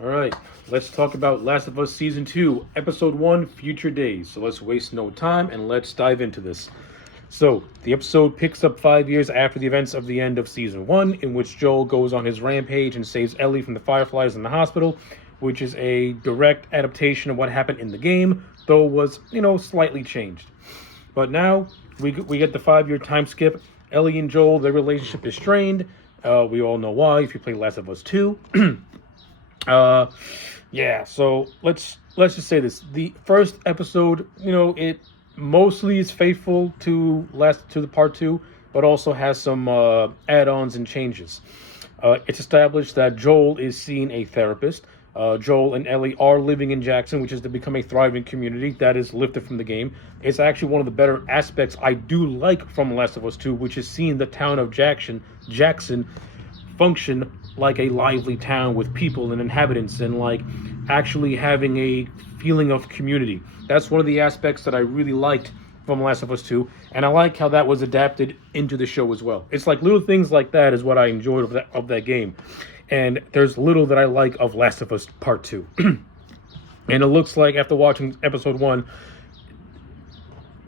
All right, let's talk about Last of Us Season 2, Episode 1, Future Days. So let's waste no time and let's dive into this. So, the episode picks up 5 years after the events of the end of Season 1, in which Joel goes on his rampage and saves Ellie from the Fireflies in the hospital, which is a direct adaptation of what happened in the game, though was, slightly changed. But now, we get the 5 year time skip. Ellie and Joel, their relationship is strained. We all know why if you play Last of Us 2. Uh, yeah. So let's just say this: the first episode, it mostly is faithful to the part two, but also has some add-ons and changes. It's established that Joel is seeing a therapist. Joel and Ellie are living in Jackson, which is to become a thriving community that is lifted from the game. It's actually one of the better aspects I do like from Last of Us 2, which is seeing the town of Jackson function like a lively town with people and inhabitants and like actually having a feeling of community. That's one of the aspects that I really liked from Last of Us 2, and I like how that was adapted into the show as well. It's like little things like that is what I enjoyed of that game. And there's little that I like of Last of Us Part 2. And it looks like after watching episode 1,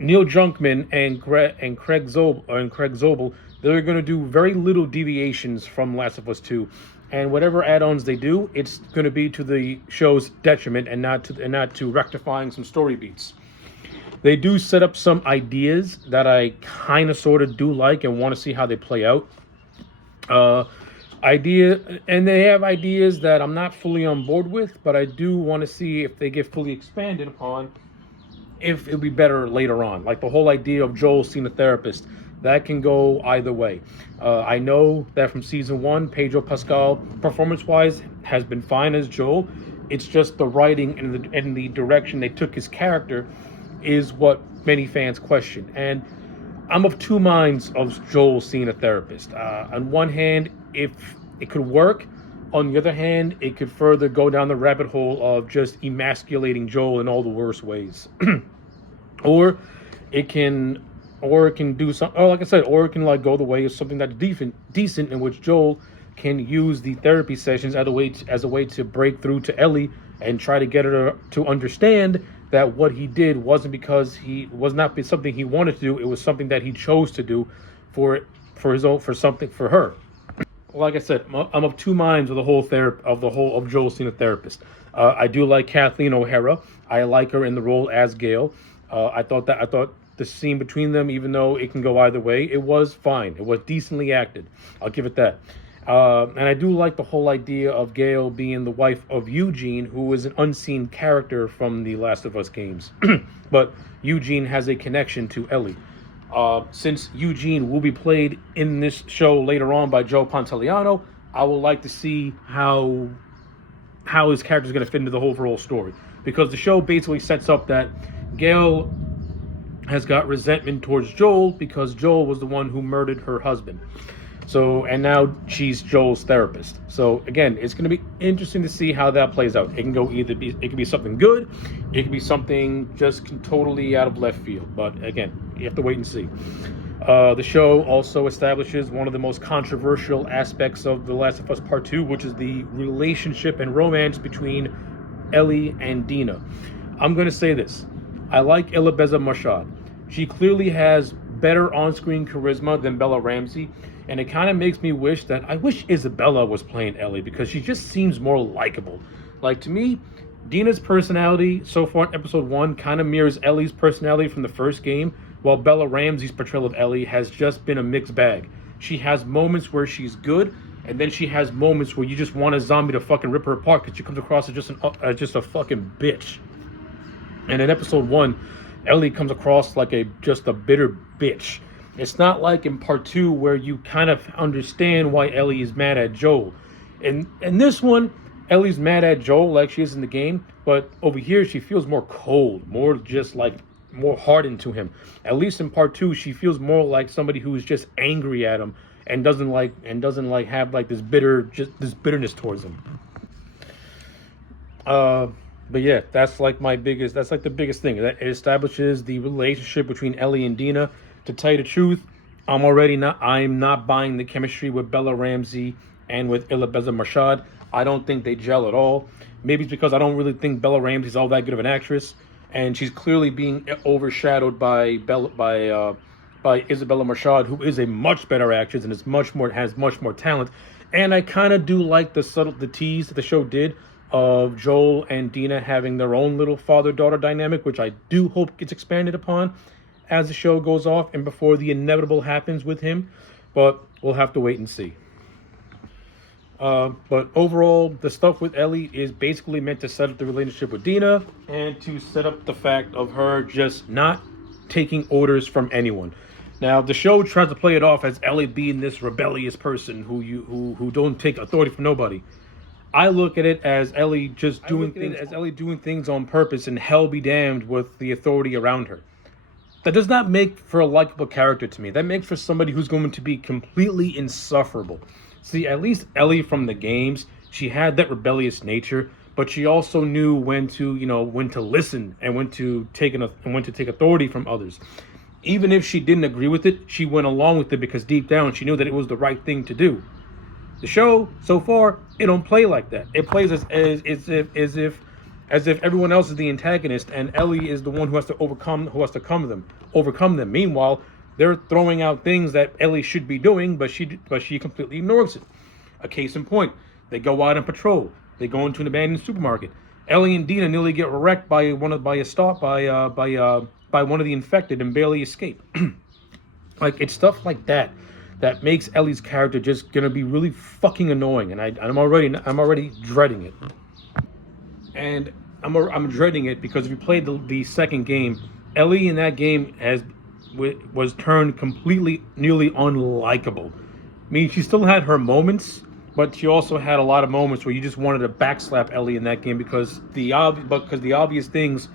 Neil Druckmann and Craig Zobel, they're going to do very little deviations from Last of Us 2, and whatever add-ons they do, it's going to be to the show's detriment and not to rectifying some story beats. They do set up some ideas that I kind of sort of do like and want to see how they play out. They have ideas that I'm not fully on board with, but I do want to see if they get fully expanded upon, if it'll be better later on. Like the whole idea of Joel seeing a therapist, that can go either way. I know that from season 1, Pedro Pascal, performance-wise, has been fine as Joel. It's just the writing and the direction they took his character is what many fans question. And I'm of two minds of Joel seeing a therapist. On one hand, if it could work. On the other hand, it could further go down the rabbit hole of just emasculating Joel in all the worst ways. or it can do something, like I said, or it can like go the way of something that's decent in which Joel can use the therapy sessions as a way to break through to Ellie and try to get her to understand that what he did wasn't because he was not something he wanted to do. It was something that he chose to do for her. Like I said, I'm of two minds of the whole of Joel seeing a therapist. I do like Kathleen O'Hara. I like her in the role as Gale. I thought the scene between them, even though it can go either way, it was fine. It was decently acted. I'll give it that. And I do like the whole idea of Gale being the wife of Eugene, who is an unseen character from the Last of Us games. But Eugene has a connection to Ellie. Since Eugene will be played in this show later on by Joe Pantoliano, I would like to see how his character is going to fit into the overall story. Because the show basically sets up that Gale has got resentment towards Joel because Joel was the one who murdered her husband. So, and now she's Joel's therapist. So again, it's going to be interesting to see how that plays out. It can be something good, it can be something just totally out of left field. But again, you have to wait and see. The show also establishes one of the most controversial aspects of The Last of Us Part 2, which is the relationship and romance between Ellie and Dina. I'm going to say this. I like Elizabeth Marshad. She clearly has better on-screen charisma than Bella Ramsey, and it kind of makes me wish Isabella was playing Ellie, because she just seems more likable. Like, to me, Dina's personality so far in episode 1 kind of mirrors Ellie's personality from the first game, while Bella Ramsey's portrayal of Ellie has just been a mixed bag. She has moments where she's good, and then she has moments where you just want a zombie to fucking rip her apart because she comes across as just a fucking bitch. And in episode 1, Ellie comes across like just a bitter bitch. It's not like in part 2 where you kind of understand why Ellie is mad at Joel. In this one, Ellie's mad at Joel like she is in the game, but over here she feels more cold, more just like more hardened to him. At least in part 2, she feels more like somebody who's just angry at him and doesn't have like this bitterness towards him. But yeah, that's like the biggest thing. That it establishes the relationship between Ellie and Dina. To tell you the truth, I'm not buying the chemistry with Bella Ramsey and with Elizabeth Marshad. I don't think they gel at all. Maybe it's because I don't really think Bella Ramsey's all that good of an actress, and she's clearly being overshadowed by Isabella Marshad, who is a much better actress and is much more has much more talent. And I kind of do like the tease that the show did of Joel and Dina having their own little father-daughter dynamic, which I do hope gets expanded upon as the show goes off and before the inevitable happens with him. But we'll have to wait and see. But overall, the stuff with Ellie is basically meant to set up the relationship with Dina and to set up the fact of her just not taking orders from anyone. Now, the show tries to play it off as Ellie being this rebellious person who don't take authority from nobody. I look at it as Ellie doing things on purpose, and hell be damned with the authority around her. That does not make for a likable character to me. That makes for somebody who's going to be completely insufferable. See, at least Ellie from the games, she had that rebellious nature, but she also knew when to listen and when to take authority from others. Even if she didn't agree with it, she went along with it because deep down she knew that it was the right thing to do. The show so far, it don't play like that. It plays as if everyone else is the antagonist and Ellie is the one who has to overcome them. Meanwhile, they're throwing out things that Ellie should be doing, but she completely ignores it. A case in point, they go out on patrol. They go into an abandoned supermarket. Ellie and Dina nearly get wrecked by one of the infected and barely escape. Like, it's stuff like that that makes Ellie's character just gonna be really fucking annoying, and I'm already dreading it. And I'm dreading it because if you played the second game, Ellie in that game was turned completely, nearly unlikable. I mean, she still had her moments, but she also had a lot of moments where you just wanted to backslap Ellie in that game because the obvious things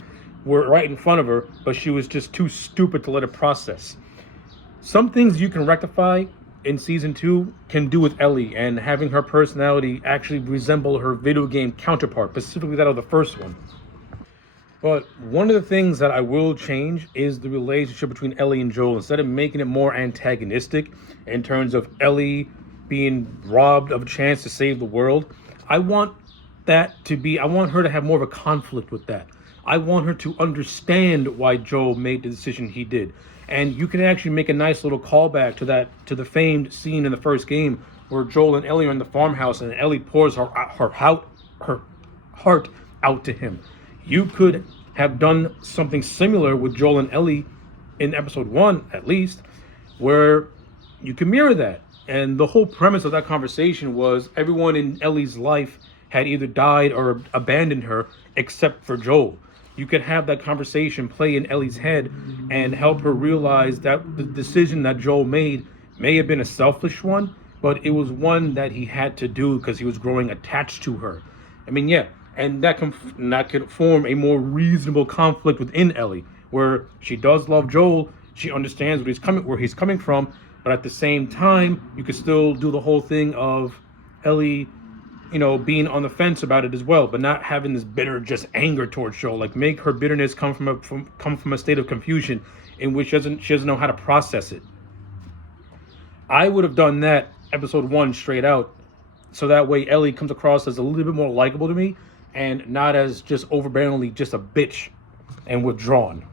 were right in front of her, but she was just too stupid to let it process. Some things you can rectify in season 2 can do with Ellie and having her personality actually resemble her video game counterpart, specifically that of the first one. But one of the things that I will change is the relationship between Ellie and Joel. Instead of making it more antagonistic in terms of Ellie being robbed of a chance to save the world, I want her to have more of a conflict with that. I want her to understand why Joel made the decision he did. And you can actually make a nice little callback to the famed scene in the first game where Joel and Ellie are in the farmhouse and Ellie pours her heart out to him. You could have done something similar with Joel and Ellie in episode 1, at least, where you can mirror that. And the whole premise of that conversation was everyone in Ellie's life had either died or abandoned her except for Joel. You could have that conversation play in Ellie's head and help her realize that the decision that Joel made may have been a selfish one, but it was one that he had to do because he was growing attached to her. I mean, yeah, and that could form a more reasonable conflict within Ellie, where she does love Joel, she understands where he's coming from, but at the same time, you could still do the whole thing of Ellie, being on the fence about it as well, but not having this bitter just anger towards Joel. Like, make her bitterness come from a state of confusion in which she doesn't know how to process it. I would have done that episode 1 straight out, so that way Ellie comes across as a little bit more likable to me and not as just overbearingly just a bitch and withdrawn.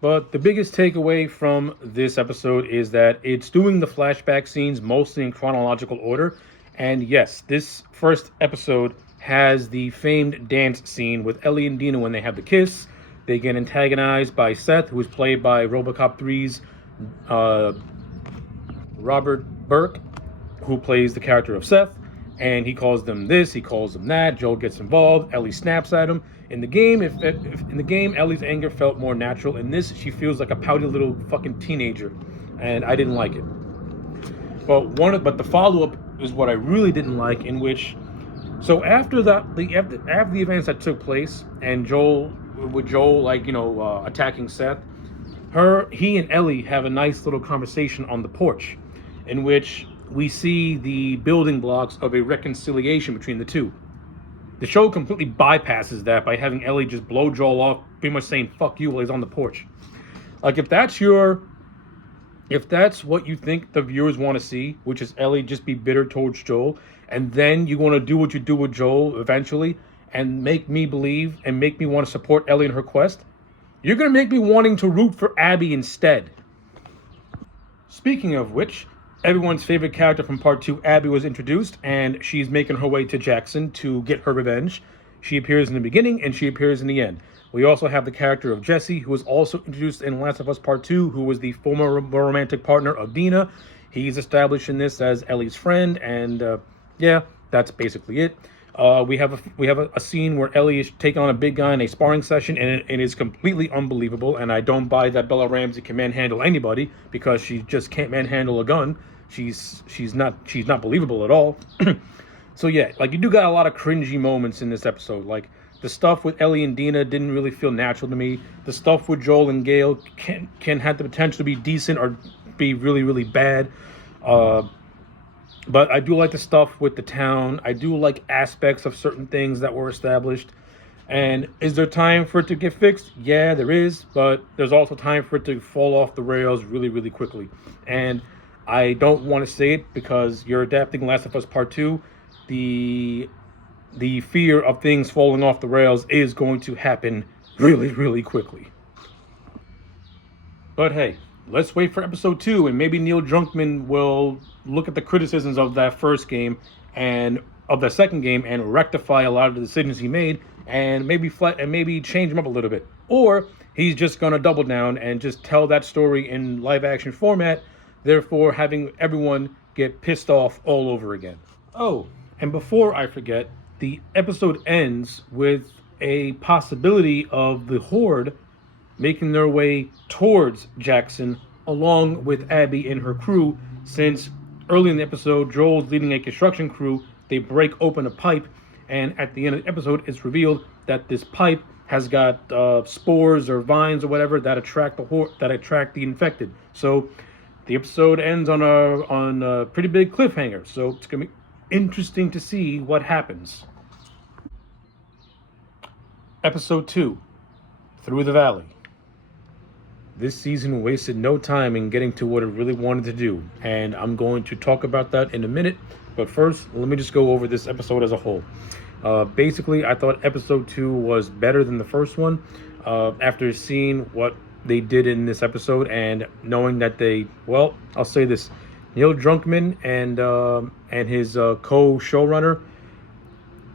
But the biggest takeaway from this episode is that it's doing the flashback scenes mostly in chronological order. And yes, this first episode has the famed dance scene with Ellie and Dina when they have the kiss. They get antagonized by Seth, who is played by RoboCop 3's Robert Burke, who plays the character of Seth. And he calls them this, he calls them that. Joel gets involved. Ellie snaps at him. In the game, if in the game, Ellie's anger felt more natural. In this, she feels like a pouty little fucking teenager, and I didn't like it. But the follow-up is what I really didn't like, in which, so after the events that took place, and Joel attacking Seth, he and Ellie have a nice little conversation on the porch, in which we see the building blocks of a reconciliation between the two. The show completely bypasses that by having Ellie just blow Joel off, pretty much saying "fuck you" while he's on the porch. Like, if that's what you think the viewers want to see, which is Ellie just be bitter towards Joel, and then you're going to do what you do with Joel eventually and make me believe and make me want to support Ellie in her quest, you're going to make me wanting to root for Abby instead. Speaking of which, everyone's favorite character from part 2, Abby, was introduced, and she's making her way to Jackson to get her revenge. She appears in the beginning and she appears in the end. We also have the character of Jesse, who was also introduced in Last of Us Part 2, who was the former romantic partner of Dina. He's established in this as Ellie's friend, and yeah, that's basically it. We have a scene where Ellie is taking on a big guy in a sparring session, and it is completely unbelievable. And I don't buy that Bella Ramsey can manhandle anybody, because she just can't manhandle a gun. She's not believable at all. So yeah, like, you do got a lot of cringy moments in this episode. Like, the stuff with Ellie and Dina didn't really feel natural to me. The stuff with Joel and Gail can have the potential to be decent or be really, really bad. But I do like the stuff with the town. I do like aspects of certain things that were established. And is there time for it to get fixed? Yeah, there is. But there's also time for it to fall off the rails really, really quickly. And I don't want to say it because you're adapting Last of Us Part 2. The fear of things falling off the rails is going to happen really, really quickly. But hey, let's wait for episode 2, and maybe Neil Druckmann will look at the criticisms of that first game and of the second game and rectify a lot of the decisions he made, and maybe change them up a little bit. Or he's just gonna double down and just tell that story in live action format, therefore having everyone get pissed off all over again. Oh, and before I forget, the episode ends with a possibility of the Horde making their way towards Jackson along with Abby and her crew, since early in the episode, Joel's leading a construction crew. They break open a pipe, and at the end of the episode, it's revealed that this pipe has got spores or vines or whatever that attract the infected. So the episode ends on a pretty big cliffhanger. So it's gonna be interesting to see what happens. Episode 2, Through the Valley. This season wasted no time in getting to what it really wanted to do, and I'm going to talk about that in a minute. But first, let me just go over this episode as a whole. Basically, I thought episode 2 was better than the first one. After seeing what they did in this episode and knowing that I'll say this, Neil Druckmann and his co-showrunner,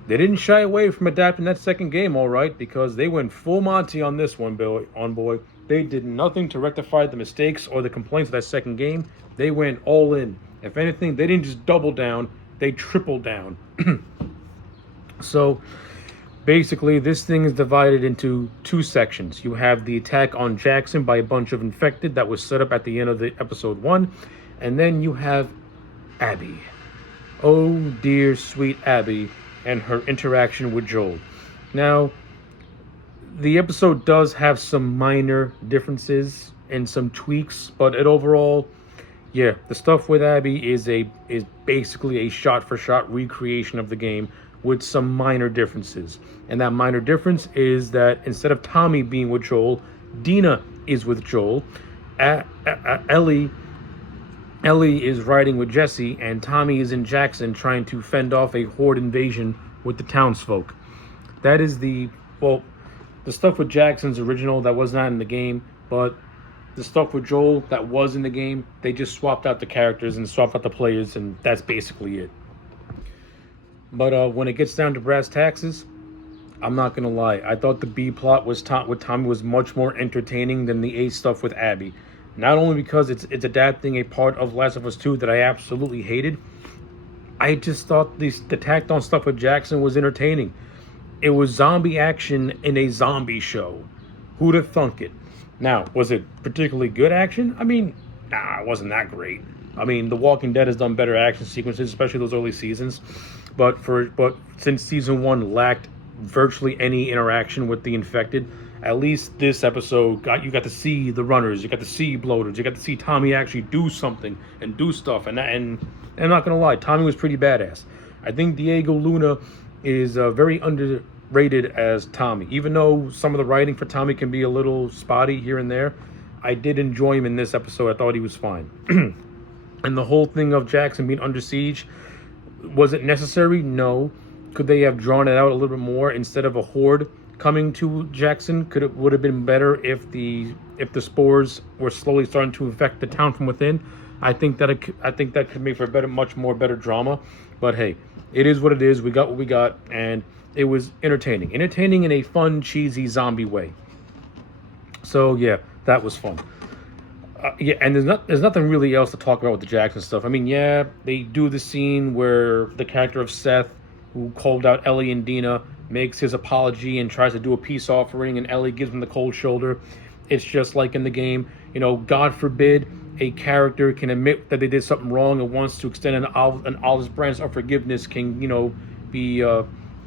they didn't shy away from adapting that second game, all right, because they went full Monty on this one, boy. They did nothing to rectify the mistakes or the complaints of that second game. They went all in. If anything, they didn't just double down, they tripled down. So basically, this thing is divided into 2 sections. You have the attack on Jackson by a bunch of infected that was set up at the end of the episode 1. And then you have Abby. Oh dear sweet Abby and her interaction with Joel. Now, the episode does have some minor differences and some tweaks, but overall, yeah, the stuff with Abby is basically a shot-for-shot recreation of the game with some minor differences. And that minor difference is that instead of Tommy being with Joel, Dina is with Joel. Ellie is riding with Jesse, and Tommy is in Jackson trying to fend off a horde invasion with the townsfolk. That is the stuff with Jackson's original that was not in the game, but the stuff with Joel that was in the game, they just swapped out the characters and swapped out the players, and that's basically it. But when it gets down to brass taxes, I'm not gonna lie, I thought the B plot with Tommy was much more entertaining than the A stuff with Abby. Not only because it's adapting a part of Last of Us 2 that I absolutely hated, I just thought the tacked on stuff with Jackson was entertaining. It was zombie action in a zombie show. Who'd have thunk it? Now, was it particularly good action? I mean, it wasn't that great. I mean, The Walking Dead has done better action sequences, especially those early seasons. But since season 1 lacked virtually any interaction with the infected, at least this episode you got to see the runners, you got to see bloaters, you got to see Tommy actually do something and do stuff. And I'm not gonna lie, Tommy was pretty badass. I think Diego Luna is very underrated as Tommy. Even though some of the writing for Tommy can be a little spotty here and there, I did enjoy him in this episode. I thought he was fine. And the whole thing of Jackson being under siege, Was it necessary? No. Could they have drawn it out a little bit more instead of a horde coming to Jackson? Could it would have been better if the spores were slowly starting to infect the town from within? I think that could make for a better, much more better drama. But hey, it is what it is. We got what we got, and it was entertaining in a fun, cheesy zombie way. So yeah, that was fun. Yeah, and there's nothing really else to talk about with the Jackson stuff. I mean, yeah, they do the scene where the character of Seth, who called out Ellie and Dina, makes his apology and tries to do a peace offering, and Ellie gives him the cold shoulder. It's just like in the game, God forbid a character can admit that they did something wrong and wants to extend an olive branch of forgiveness can be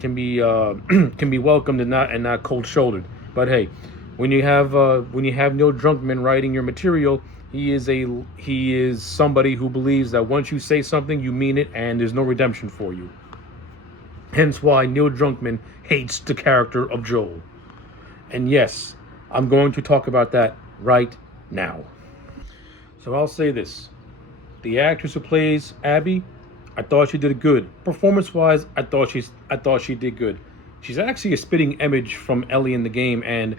can be welcomed and not cold shouldered. But hey, when you have Neil Drunkman writing your material, he is somebody who believes that once you say something, you mean it, and there's no redemption for you. Hence why Neil Drunkman hates the character of Joel. And yes, I'm going to talk about that right now. So I'll say this. The actress who plays Abby, I thought she did good. Performance-wise, I thought she did good. She's actually a spitting image from Ellie in the game, and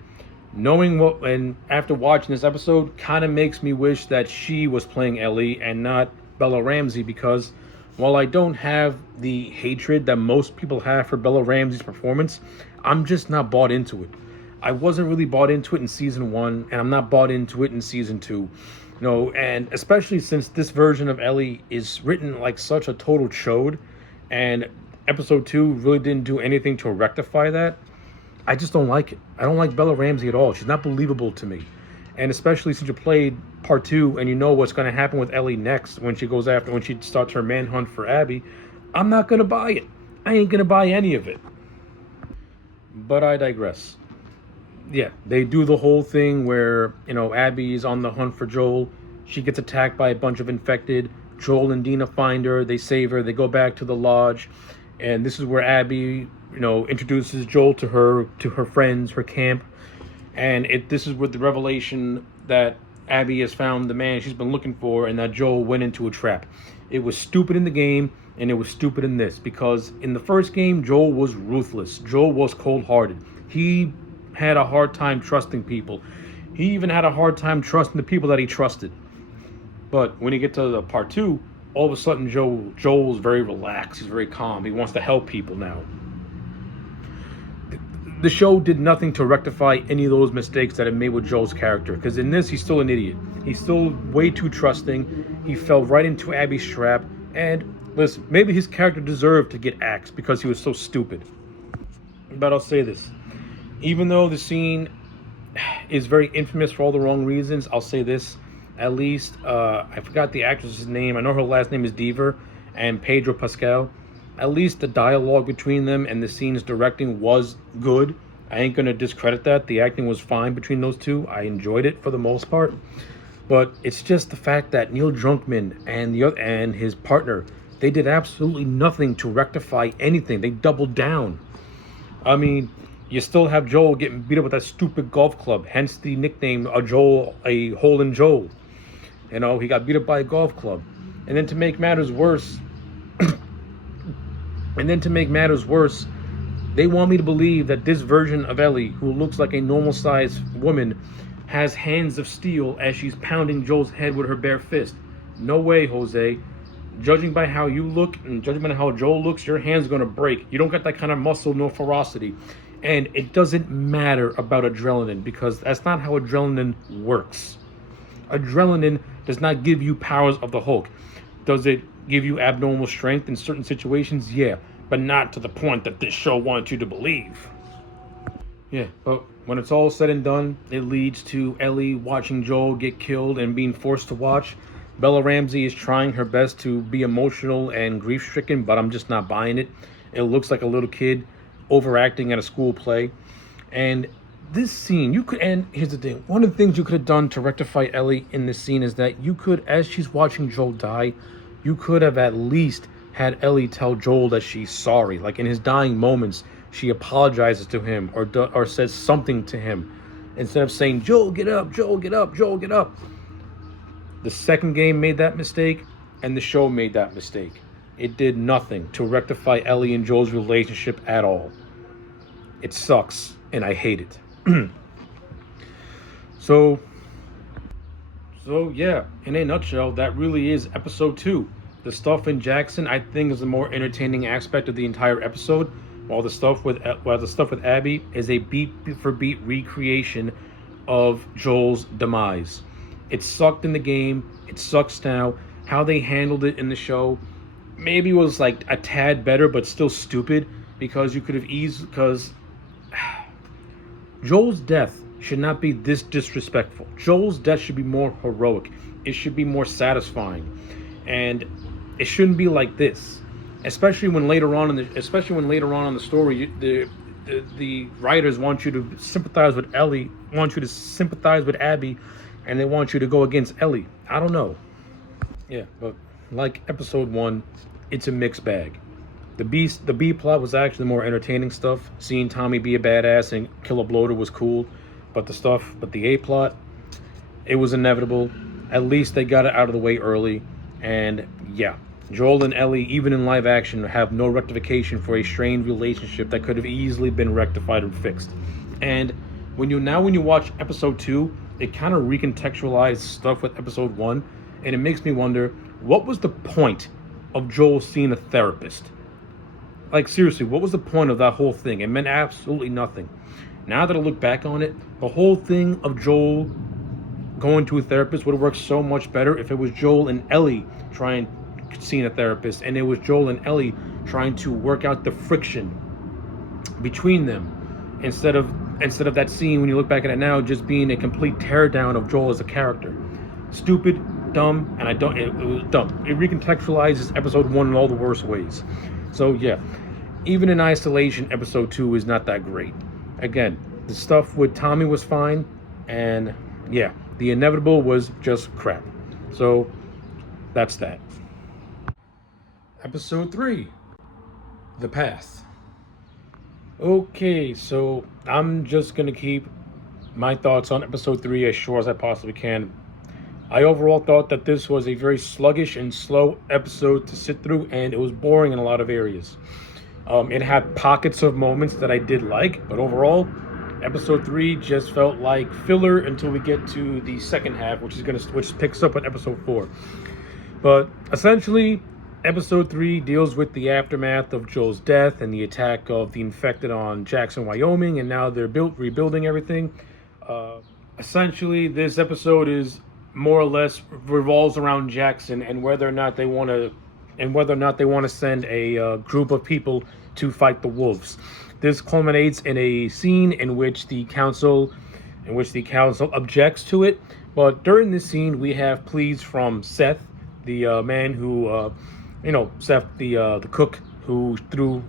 after watching this episode, kind of makes me wish that she was playing Ellie and not Bella Ramsey, because while I don't have the hatred that most people have for Bella Ramsey's performance, I'm just not bought into it. I wasn't really bought into it in season 1, and I'm not bought into it in season 2. And especially since this version of Ellie is written like such a total chode, and episode 2 really didn't do anything to rectify that. I just don't like it. I don't like Bella Ramsey at all. She's not believable to me. And especially since you played part 2 and you know what's going to happen with Ellie next when she starts her manhunt for Abby, I'm not going to buy it. I ain't going to buy any of it. But I digress. Yeah, they do the whole thing where, Abby's on the hunt for Joel. She gets attacked by a bunch of infected. Joel and Dina find her. They save her. They go back to the lodge. And this is where Abby, introduces Joel to her friends, her camp. And this is with the revelation that Abby has found the man she's been looking for, and that Joel went into a trap. It was stupid in the game, and it was stupid in this, because in the first game, Joel was ruthless. Joel was cold-hearted. He had a hard time trusting people. He even had a hard time trusting the people that he trusted. But when you get to the part 2, all of a sudden Joel's very relaxed. He's very calm. He wants to help people now. The show did nothing to rectify any of those mistakes that it made with Joel's character, because in this, he's still an idiot. He's still way too trusting. He fell right into Abby's trap. And listen, maybe his character deserved to get axed because he was so stupid. But I'll say this. Even though the scene is very infamous for all the wrong reasons, I'll say this. At least, I forgot the actress's name. I know her last name is Deaver, and Pedro Pascal. At least the dialogue between them and the scene's directing was good. I ain't going to discredit that. The acting was fine between those two. I enjoyed it for the most part. But it's just the fact that Neil Drunkman and his partner, they did absolutely nothing to rectify anything. They doubled down. I mean, you still have Joel getting beat up with that stupid golf club, hence the nickname a hole in Joel. He got beat up by a golf club. And then to make matters worse, they want me to believe that this version of Ellie, who looks like a normal-sized woman, has hands of steel as she's pounding Joel's head with her bare fist. No way, Jose. Judging by how you look and judging by how Joel looks, your hand's gonna break. You don't got that kind of muscle nor ferocity. And it doesn't matter about adrenaline, because that's not how adrenaline works. Adrenaline does not give you powers of the Hulk. Does it give you abnormal strength in certain situations? Yeah, but not to the point that this show wants you to believe. Yeah, but when it's all said and done, it leads to Ellie watching Joel get killed and being forced to watch. Bella Ramsey is trying her best to be emotional and grief-stricken, but I'm just not buying it. It looks like a little kid overacting at a school play. And this scene, and here's the thing, one of the things you could have done to rectify Ellie in this scene is that you could, as she's watching Joel die, you could have at least had Ellie tell Joel that she's sorry. Like in his dying moments, she apologizes to him or says something to him, instead of saying, Joel, get up, Joel, get up, Joel, get up. The second game made that mistake, and the show made that mistake. It did nothing to rectify Ellie and Joel's relationship at all. It sucks, and I hate it. So, so yeah, in a nutshell, that really is episode 2. The stuff in Jackson, I think, is the more entertaining aspect of the entire episode, while the stuff with Abby is a beat for beat recreation of Joel's demise. It sucked in the game. It sucks now. How they handled it in the show maybe was like a tad better, but still stupid because you could have eased because Joel's death should not be this disrespectful. Joel's death should be more heroic. It should be more satisfying, and it shouldn't be like this. Especially when later on in the story, the writers want you to sympathize with Ellie, want you to sympathize with Abby, and they want you to go against Ellie. I don't know. Yeah, but like episode 1, it's a mixed bag. The B plot was actually the more entertaining stuff. Seeing Tommy be a badass and kill a bloater was cool, but the A plot, it was inevitable. At least they got it out of the way early, and yeah, Joel and Ellie, even in live action, have no rectification for a strained relationship that could have easily been rectified and fixed. And when you watch episode 2, it kind of recontextualized stuff with episode 1, and it makes me wonder, what was the point of Joel seeing a therapist? Like, seriously, what was the point of that whole thing? It meant absolutely nothing. Now that I look back on it, the whole thing of Joel going to a therapist would have worked so much better if it was Joel and Ellie seeing a therapist, and it was Joel and Ellie trying to work out the friction between them, instead of that scene, when you look back at it now, just being a complete teardown of Joel as a character. Stupid, dumb, and it was dumb. It recontextualizes episode 1 in all the worst ways. So yeah, even in isolation, episode 2 is not that great. Again, the stuff with Tommy was fine, and yeah, the inevitable was just crap. So that's that. Episode 3, The Path. Okay, so I'm just going to keep my thoughts on episode 3 as short as I possibly can. I overall thought that this was a very sluggish and slow episode to sit through, and it was boring in a lot of areas. It had pockets of moments that I did like, but overall, episode 3 just felt like filler until we get to the second half, which picks up on episode 4. But essentially, episode 3 deals with the aftermath of Joel's death and the attack of the infected on Jackson, Wyoming, and now they're rebuilding everything. Essentially, this episode is more or less revolves around Jackson and whether or not they want to send a group of people to fight the wolves. This culminates in a scene in which the council objects to it. But during this scene, we have pleas from Seth, the man who, Seth, the cook who threw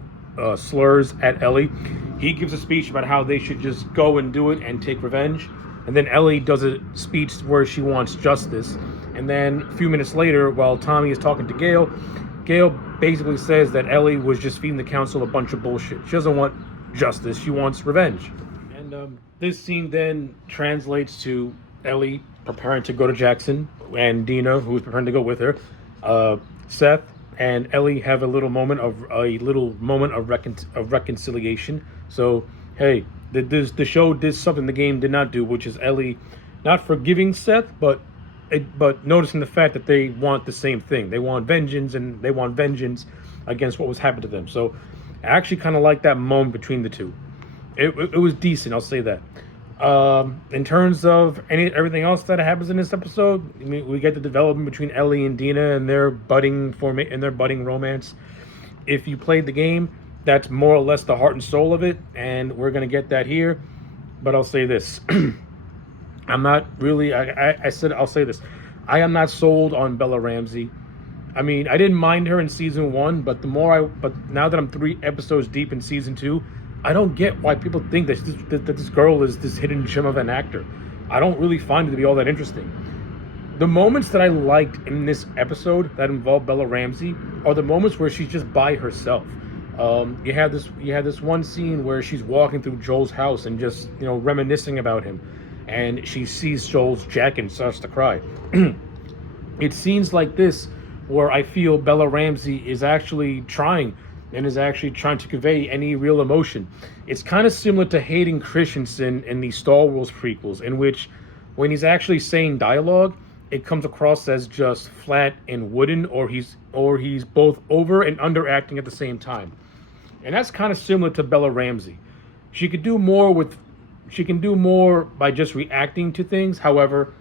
slurs at Ellie. He gives a speech about how they should just go and do it and take revenge. And then Ellie does a speech where she wants justice. And then a few minutes later, while Tommy is talking to Gail basically says that Ellie was just feeding the council a bunch of bullshit. She doesn't want justice. She wants revenge. And this scene then translates to Ellie preparing to go to Jackson, and Dina, who's preparing to go with her. Seth and Ellie have a little moment of reconciliation. So, hey, the show did something the game did not do, which is Ellie not forgiving Seth, but noticing the fact that they want the same thing. They want vengeance, and they want vengeance against what was happened to them. So I actually kind of like that moment between the two. It was decent, I'll say that. In terms of everything else that happens in this episode, I mean, we get the development between Ellie and Dina and their budding romance. If you played the game, that's more or less the heart and soul of it, and we're gonna get that here. But I'll say this: I'm not really. I'll say this: I am not sold on Bella Ramsey. I mean, I didn't mind her in season 1, but now that I'm 3 episodes deep in season 2, I don't get why people think that this girl is this hidden gem of an actor. I don't really find it to be all that interesting. The moments that I liked in this episode that involved Bella Ramsey are the moments where she's just by herself. You had this one scene where she's walking through Joel's house and just reminiscing about him, and she sees Joel's jacket and starts to cry. It's scenes like this where I feel Bella Ramsey is actually trying and is actually trying to convey any real emotion. It's kind of similar to Hayden Christensen in the Star Wars prequels, in which when he's actually saying dialogue, it comes across as just flat and wooden, or he's both over and underacting at the same time. And that's kind of similar to Bella Ramsey. She could do more with she can do more by just reacting to things. However,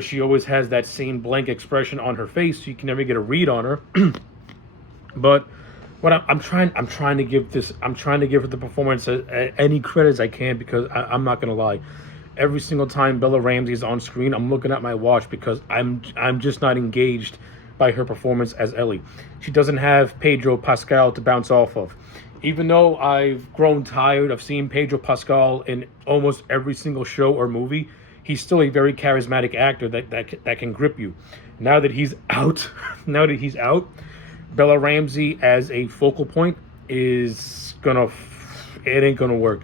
she always has that same blank expression on her face, so you can never get a read on her. But what I'm trying to give this, I'm trying to give her the performance any credit as I can, because I'm not gonna lie. Every single time Bella Ramsey is on screen, I'm looking at my watch because I'm just not engaged by her performance as Ellie. She doesn't have Pedro Pascal to bounce off of. Even though I've grown tired of seeing Pedro Pascal in almost every single show or movie, he's still a very charismatic actor that can grip you. Now that he's out, now that he's out, Bella Ramsey as a focal point is gonna, it ain't gonna work.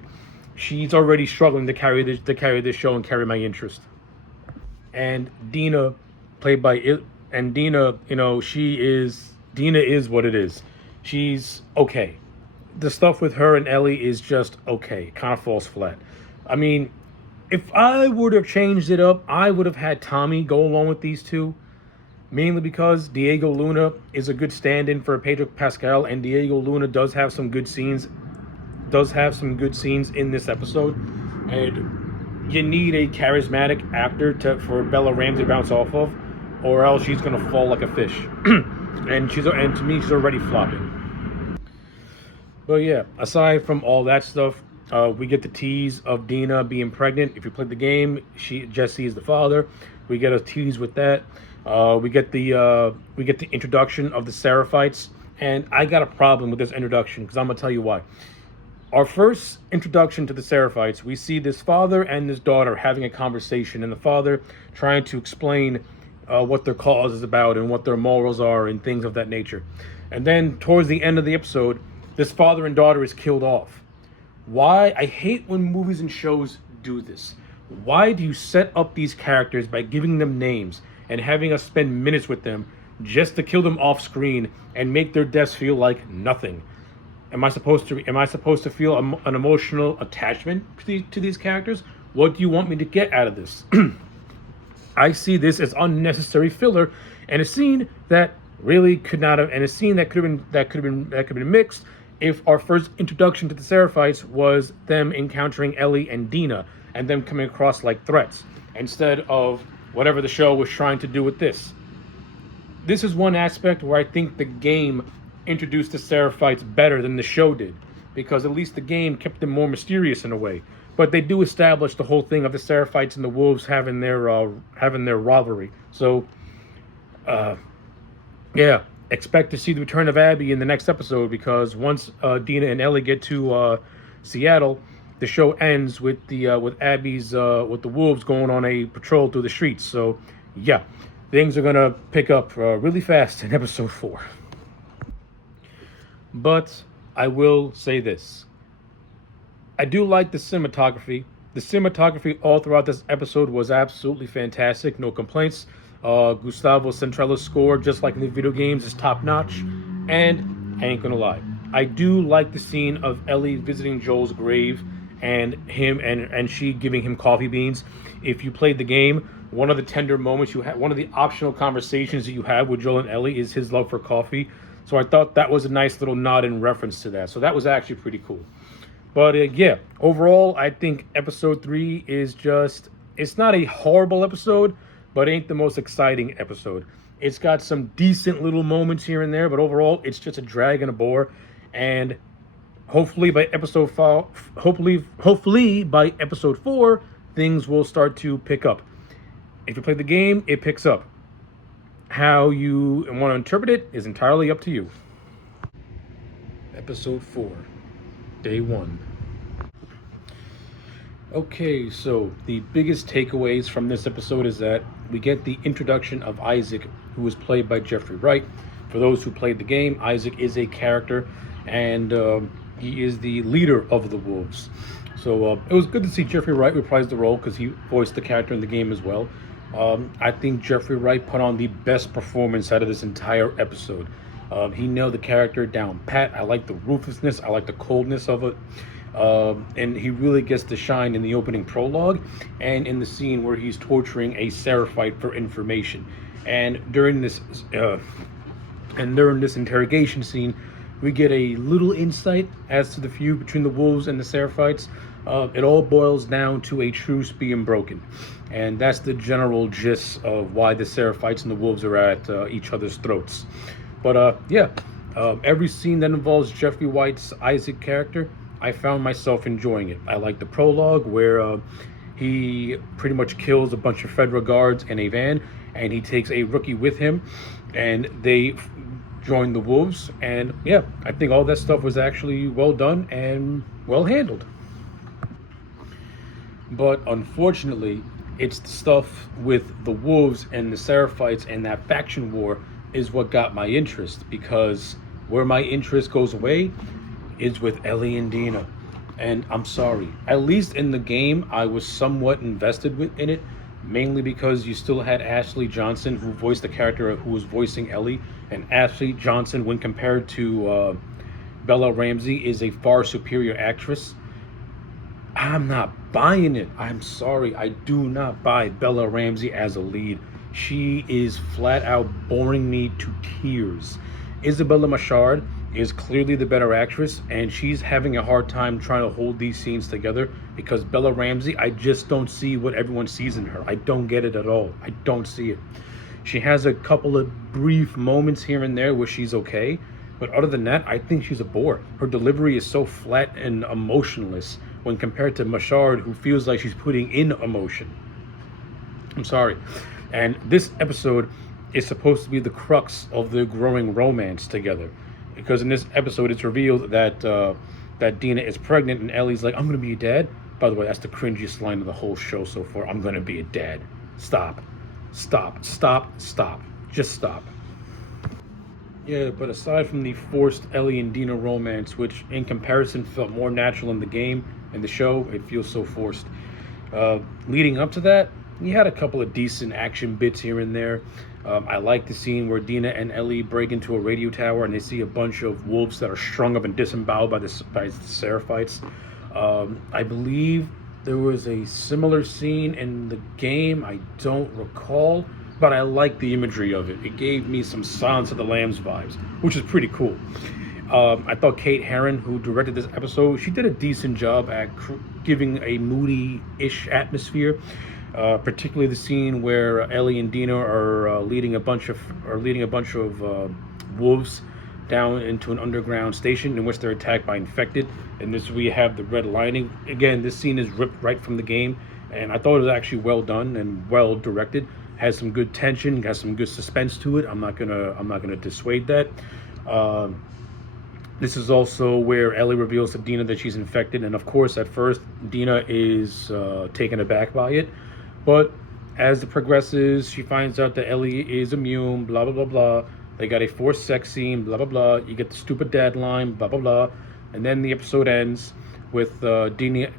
She's already struggling to carry this show and carry my interest. And Dina, played by and Dina, Dina is what it is. She's okay. The stuff with her and Ellie is just okay. It kind of falls flat. I mean, if I would have changed it up, I would have had Tommy go along with these two, mainly because Diego Luna is a good stand-in for Pedro Pascal, and Diego Luna does have some good scenes. Does have some good scenes in this episode, and you need a charismatic actor for Bella Ramsey to bounce off of, or else she's gonna fall like a fish. and to me, she's already flopping. But yeah, aside from all that stuff, we get the tease of Dina being pregnant. If you played the game, Jesse is the father. We get a tease with that. We get the introduction of the Seraphites, and I got a problem with this introduction because I'm gonna tell you why. Our first introduction to the Seraphites, we see this father and this daughter having a conversation, and the father trying to explain what their cause is about and what their morals are and things of that nature. And then towards the end of the episode, this father and daughter is killed off. Why? I hate when movies and shows do this. Why do you set up these characters by giving them names and having us spend minutes with them just to kill them off screen and make their deaths feel like nothing? Am I supposed to feel an emotional attachment to these characters? What do you want me to get out of this? I see this as unnecessary filler, and a scene that really could not have, and a scene that could have been mixed if our first introduction to the Seraphites was them encountering Ellie and Dina and them coming across like threats, instead of whatever the show was trying to do with this. This is one aspect where I think the game introduced the Seraphites better than the show did, because at least the game kept them more mysterious in a way. But they do establish the whole thing of the Seraphites and the Wolves having their rivalry. So, yeah, expect to see the return of Abby in the next episode, because once Dina and Ellie get to Seattle, the show ends with Abby's with the Wolves going on a patrol through the streets. So, yeah, things are gonna pick up really fast in episode 4. But I will say this. I do like the cinematography. The cinematography all throughout this episode was absolutely fantastic. No complaints. Gustavo Centrello's score, just like in the video games, is top notch. And I ain't gonna lie, I do like the scene of Ellie visiting Joel's grave and him and she giving him coffee beans. If you played the game, one of the tender moments you have, one of the optional conversations that you have with Joel and Ellie is his love for coffee. So I thought that was a nice little nod in reference to that. So that was actually pretty cool. But yeah, overall, I think episode 3 is it's not a horrible episode, but it ain't the most exciting episode. It's got some decent little moments here and there, but overall, it's just a drag and a bore. And hopefully by episode 4, things will start to pick up. If you play the game, it picks up. How you want to interpret it is entirely up to you. Episode 4, Day 1. Okay, so the biggest takeaways from this episode is that we get the introduction of Isaac, who was played by Jeffrey Wright. For those who played the game, Isaac is a character, and he is the leader of the Wolves. So it was good to see Jeffrey Wright reprise the role, because he voiced the character in the game as well. I think Jeffrey Wright put on the best performance out of this entire episode. He nailed the character down pat. I like the ruthlessness. I like the coldness of it. And he really gets to shine in the opening prologue and in the scene where he's torturing a Seraphite for information. And during this interrogation scene, we get a little insight as to the feud between the wolves and the Seraphites. It all boils down to a truce being broken. And that's the general gist of why the Seraphites and the wolves are at each other's throats. But every scene that involves Jeffrey White's Isaac character, I found myself enjoying it. I like the prologue where he pretty much kills a bunch of federal guards in a van, and he takes a rookie with him, and they join the wolves. And yeah, I think all that stuff was actually well done and well handled. But unfortunately, it's the stuff with the wolves and the Seraphites and that faction war is what got my interest, because where my interest goes away is with Ellie and Dina. And I'm sorry, at least in the game, I was somewhat invested in it, mainly because you still had Ashley Johnson, who voiced the character who was voicing Ellie. And Ashley Johnson, when compared to Bella Ramsey, is a far superior actress. I'm not buying it. I'm sorry. I do not buy Bella Ramsey as a lead. She is flat out boring me to tears. Isabella Machard is clearly the better actress, and she's having a hard time trying to hold these scenes together because Bella Ramsey, I just don't see what everyone sees in her. I don't get it at all. I don't see it. She has a couple of brief moments here and there where she's okay, but other than that, I think she's a bore. Her delivery is so flat and emotionless when compared to Machard, who feels like she's putting in emotion. I'm sorry. And this episode is supposed to be the crux of the growing romance together, because in this episode it's revealed that that Dina is pregnant, and Ellie's like, "I'm gonna be a dad." By the way, that's the cringiest line of the whole show so far. I'm gonna be a dad. Stop. Stop. Stop. Stop. Just stop. Yeah, but aside from the forced Ellie and Dina romance, which in comparison felt more natural in the game and the show, it feels so forced. Leading up to that, you had a couple of decent action bits here and there. I like the scene where Dina and Ellie break into a radio tower and they see a bunch of wolves that are strung up and disemboweled by the Seraphites. I believe there was a similar scene in the game. I don't recall, but I like the imagery of it. It gave me some Silence of the Lambs vibes, which is pretty cool. I thought Kate Herron, who directed this episode, she did a decent job at giving a moody-ish atmosphere. Particularly the scene where Ellie and Dina are leading a bunch of wolves down into an underground station in which they're attacked by infected. And this we have the red lining. Again, this scene is ripped right from the game, and I thought it was actually well done and well directed. Has some good tension, has some good suspense to it. I'm not gonna dissuade that. This is also where Ellie reveals to Dina that she's infected, and of course, at first, Dina is taken aback by it. But as it progresses, she finds out that Ellie is immune, blah, blah, blah, blah. They got a forced sex scene, blah, blah, blah. You get the stupid dad line, blah, blah, blah. And then the episode ends with Dina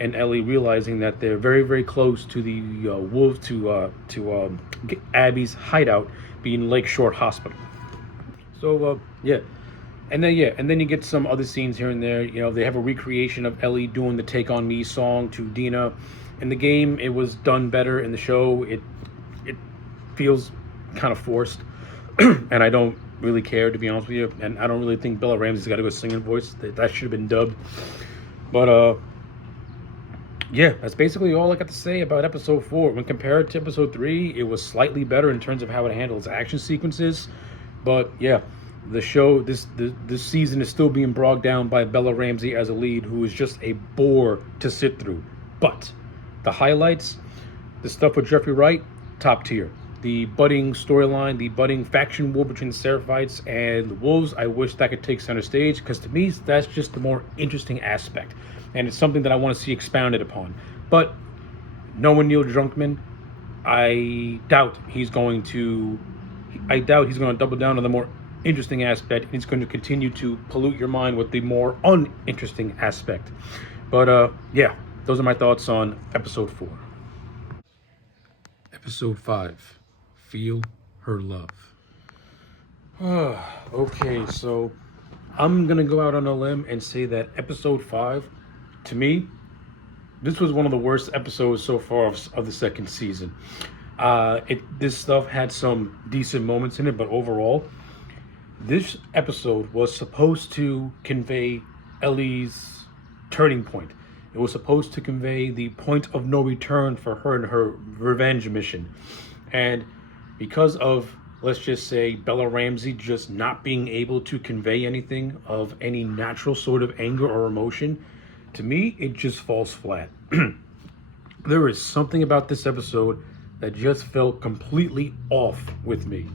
and Ellie realizing that they're very, very close to the wolves, to Abby's hideout being Lakeshore Hospital. So, yeah. And then you get some other scenes here and there. You know, they have a recreation of Ellie doing the "Take on Me" song to Dina. In the game, it was done better. In the show, it feels kind of forced, and I don't really care, to be honest with you. And I don't really think Bella Ramsey's got to go singing voice. That should have been dubbed. But yeah, that's basically all I got to say about episode 4. When compared to episode 3, it was slightly better in terms of how it handles action sequences. But yeah, the show, this season is still being bogged down by Bella Ramsey as a lead, who is just a bore to sit through. But the highlights, the stuff with Jeffrey Wright, top tier. The budding storyline, the budding faction war between the Seraphites and the Wolves, I wish that could take center stage, because to me, that's just the more interesting aspect. And it's something that I want to see expounded upon. But knowing Neil Druckmann, I doubt he's going to double down on the more interesting aspect. He's going to continue to pollute your mind with the more uninteresting aspect. But yeah, those are my thoughts on episode 4. Episode 5, Feel Her Love. Okay, so I'm going to go out on a limb and say that episode 5, to me, this was one of the worst episodes so far of the second season. This stuff had some decent moments in it, but overall, this episode was supposed to convey Ellie's turning point. It was supposed to convey the point of no return for her and her revenge mission. And because of, let's just say, Bella Ramsey just not being able to convey anything of any natural sort of anger or emotion, to me, it just falls flat. There is something about this episode that just felt completely off with me.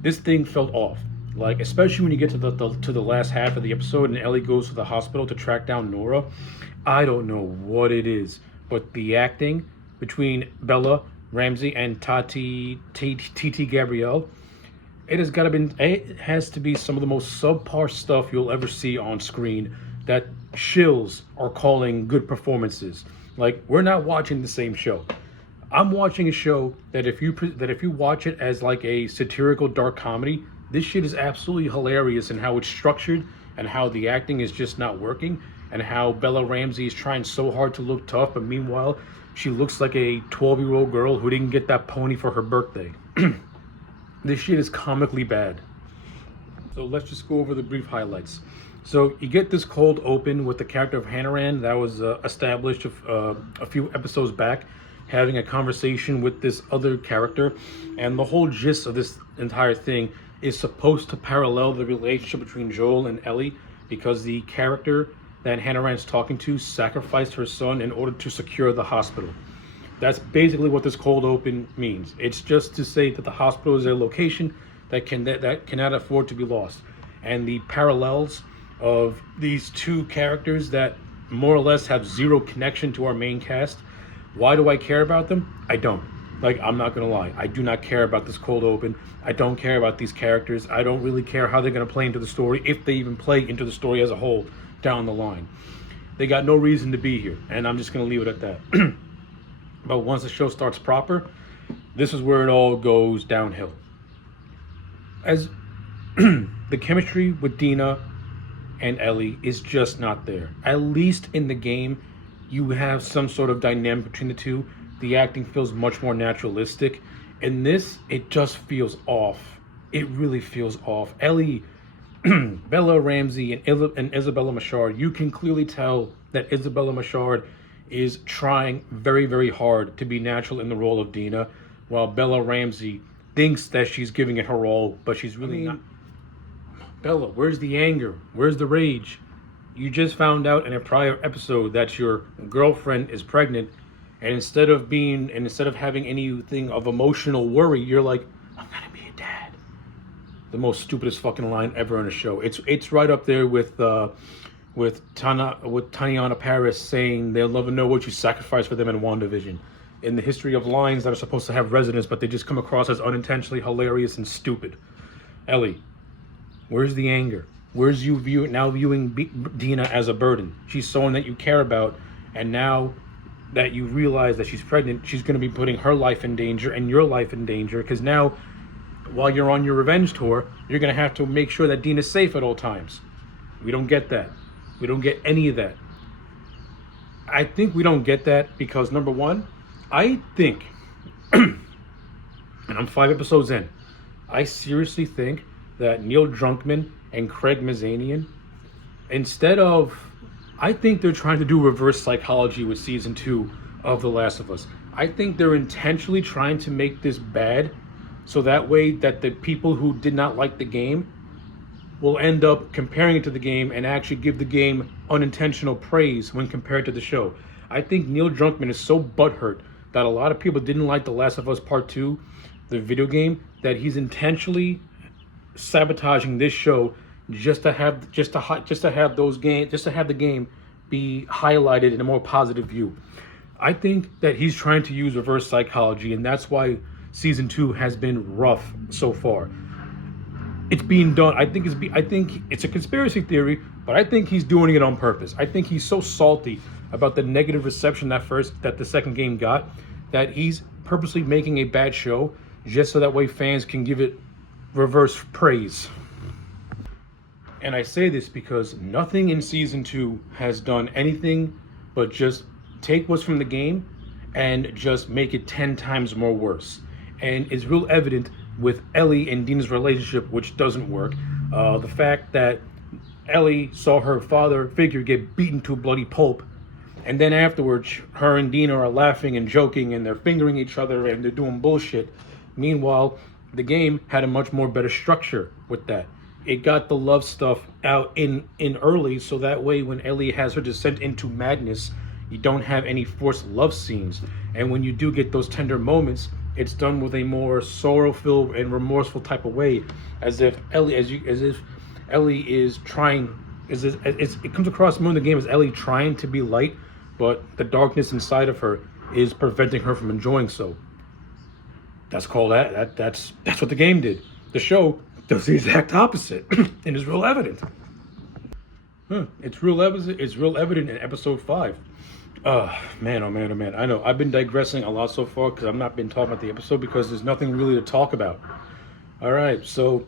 This thing felt off. Like, especially when you get to the last half of the episode and Ellie goes to the hospital to track down Nora. I don't know what it is, but the acting between Bella Ramsey and Titi Gabrielle, it has to be some of the most subpar stuff you'll ever see on screen that shills are calling good performances. Like, we're not watching the same show. I'm watching a show that if you watch it as like a satirical dark comedy, this shit is absolutely hilarious in how it's structured and how the acting is just not working and how Bella Ramsey is trying so hard to look tough, but meanwhile, she looks like a 12-year-old girl who didn't get that pony for her birthday. This shit is comically bad. So let's just go over the brief highlights. So you get this cold open with the character of Hannaran that was established a few episodes back, having a conversation with this other character, and the whole gist of this entire thing is supposed to parallel the relationship between Joel and Ellie, because the character that Hannaran's talking to sacrificed her son in order to secure the hospital. That's basically what this cold open means. It's just to say that the hospital is a location that cannot afford to be lost. And the parallels of these two characters that more or less have zero connection to our main cast. Why do I care about them? I don't. Like, I'm not gonna lie. I do not care about this cold open. I don't care about these characters. I don't really care how they're gonna play into the story, if they even play into the story as a whole down the line. They got no reason to be here, and I'm just gonna leave it at that. But once the show starts proper, this is where it all goes downhill. As the chemistry with Dina and Ellie is just not there. At least in the game, you have some sort of dynamic between the two. The acting feels much more naturalistic. In this, it just feels off. It really feels off. Ellie, Bella Ramsey, and Isabella Machard, you can clearly tell that Isabella Machard is trying very, very hard to be natural in the role of Dina, while Bella Ramsey thinks that she's giving it her all, but she's really not. Bella, where's the anger? Where's the rage? You just found out in a prior episode that your girlfriend is pregnant, and instead of having anything of emotional worry, you're like, I'm gonna be a dad. The most stupidest fucking line ever in a show. It's right up there with Tatiana Paris saying they'll never know what you sacrificed for them in WandaVision. In the history of lines that are supposed to have resonance, but they just come across as unintentionally hilarious and stupid. Ellie, where's the anger? Where's you viewing Dina as a burden? She's someone that you care about, and now that you realize that she's pregnant, she's going to be putting her life in danger and your life in danger, because now, while you're on your revenge tour, you're going to have to make sure that Dina's safe at all times. We don't get that. We don't get any of that. I think we don't get that because, number one, I think, and I'm 5 episodes in, I seriously think that Neil Druckmann and Craig Mazanian, I think they're trying to do reverse psychology with season 2 of The Last of Us. I think they're intentionally trying to make this bad, so that way that the people who did not like the game will end up comparing it to the game and actually give the game unintentional praise when compared to the show. I think Neil Druckmann is so butthurt that a lot of people didn't like The Last of Us Part 2, the video game, that he's intentionally sabotaging this show just to have the game be highlighted in a more positive view. I think that he's trying to use reverse psychology, and that's why season 2 has been rough so far. It's being done. I think it's a conspiracy theory, but I think he's doing it on purpose. I think he's so salty about the negative reception that the second game got, that he's purposely making a bad show just so that way fans can give it reverse praise. And I say this because nothing in season 2 has done anything but just take what's from the game and just make it 10 times more worse. And it's real evident with Ellie and Dina's relationship, which doesn't work. The fact that Ellie saw her father figure get beaten to a bloody pulp, and then afterwards, her and Dina are laughing and joking, and they're fingering each other, and they're doing bullshit. Meanwhile, the game had a much more better structure with that. It got the love stuff out in early, so that way when Ellie has her descent into madness, you don't have any forced love scenes. And when you do get those tender moments, it's done with a more sorrow-filled and remorseful type of way, as if Ellie is trying. It comes across more in the game as Ellie trying to be light, but the darkness inside of her is preventing her from enjoying so. That's called that's what the game did. The show does the exact opposite, and is real evident. It's real evident in episode 5. Man, oh man, oh man. I know I've been digressing a lot so far because I've not been talking about the episode because there's nothing really to talk about. All right, so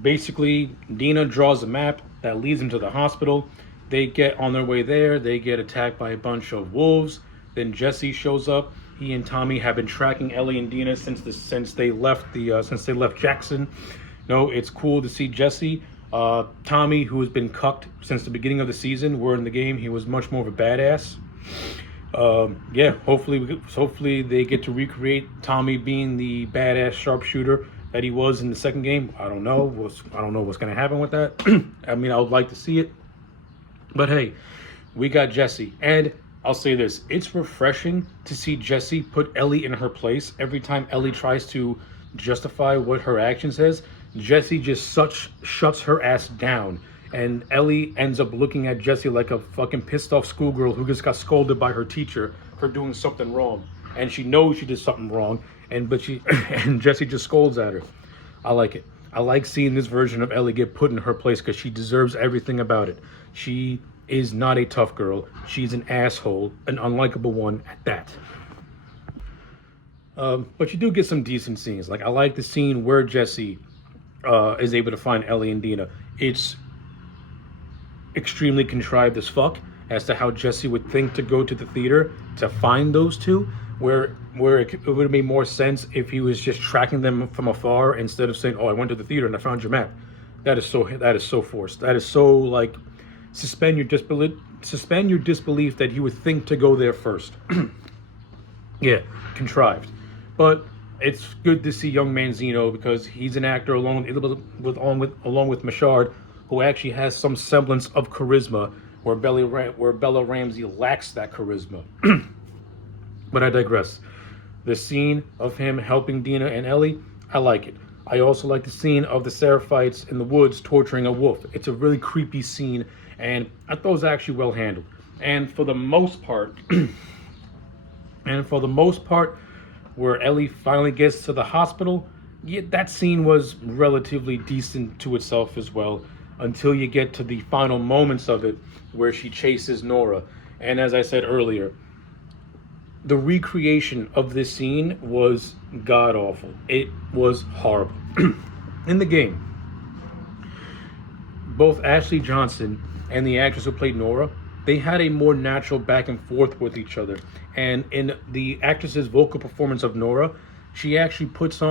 basically, Dina draws a map that leads them to the hospital. They get on their way there. They get attacked by a bunch of wolves. Then Jesse shows up. He and Tommy have been tracking Ellie and Dina since they left Jackson. No, it's cool to see Jesse. Tommy, who has been cucked since the beginning of the season, where in the game he was much more of a badass. Yeah, hopefully they get to recreate Tommy being the badass sharpshooter that he was in the second game. I don't know what's going to happen with that. I mean, I would like to see it, but hey, we got Jesse, and I'll say this: it's refreshing to see Jesse put Ellie in her place. Every time Ellie tries to justify what her action says, Jesse just shuts her ass down. And Ellie ends up looking at Jesse like a fucking pissed off schoolgirl who just got scolded by her teacher for doing something wrong. And she knows she did something wrong, and Jesse just scolds at her. I like it. I like seeing this version of Ellie get put in her place because she deserves everything about it. She is not a tough girl. She's an asshole, an unlikable one at that. But you do get some decent scenes. Like, I like the scene where Jesse is able to find Ellie and Dina. It's extremely contrived as fuck as to how Jesse would think to go to the theater to find those two, where it would have made more sense if he was just tracking them from afar instead of saying, "Oh, I went to the theater and I found your map." That is so forced. That is so, like, suspend your disbelief that he would think to go there first. Yeah, contrived. But it's good to see young Manzino because he's an actor along with Machard, who actually has some semblance of charisma, where Bella Ramsey lacks that charisma. But I digress. The scene of him helping Dina and Ellie, I like it. I also like the scene of the Seraphites in the woods torturing a wolf. It's a really creepy scene, and I thought it was actually well handled. And for the most part, where Ellie finally gets to the hospital, yeah, that scene was relatively decent to itself as well, until you get to the final moments of it, where she chases Nora. And as I said earlier, the recreation of this scene was god-awful. It was horrible. In the game, both Ashley Johnson and the actress who played Nora, they had a more natural back and forth with each other. And in the actress's vocal performance of Nora, she actually does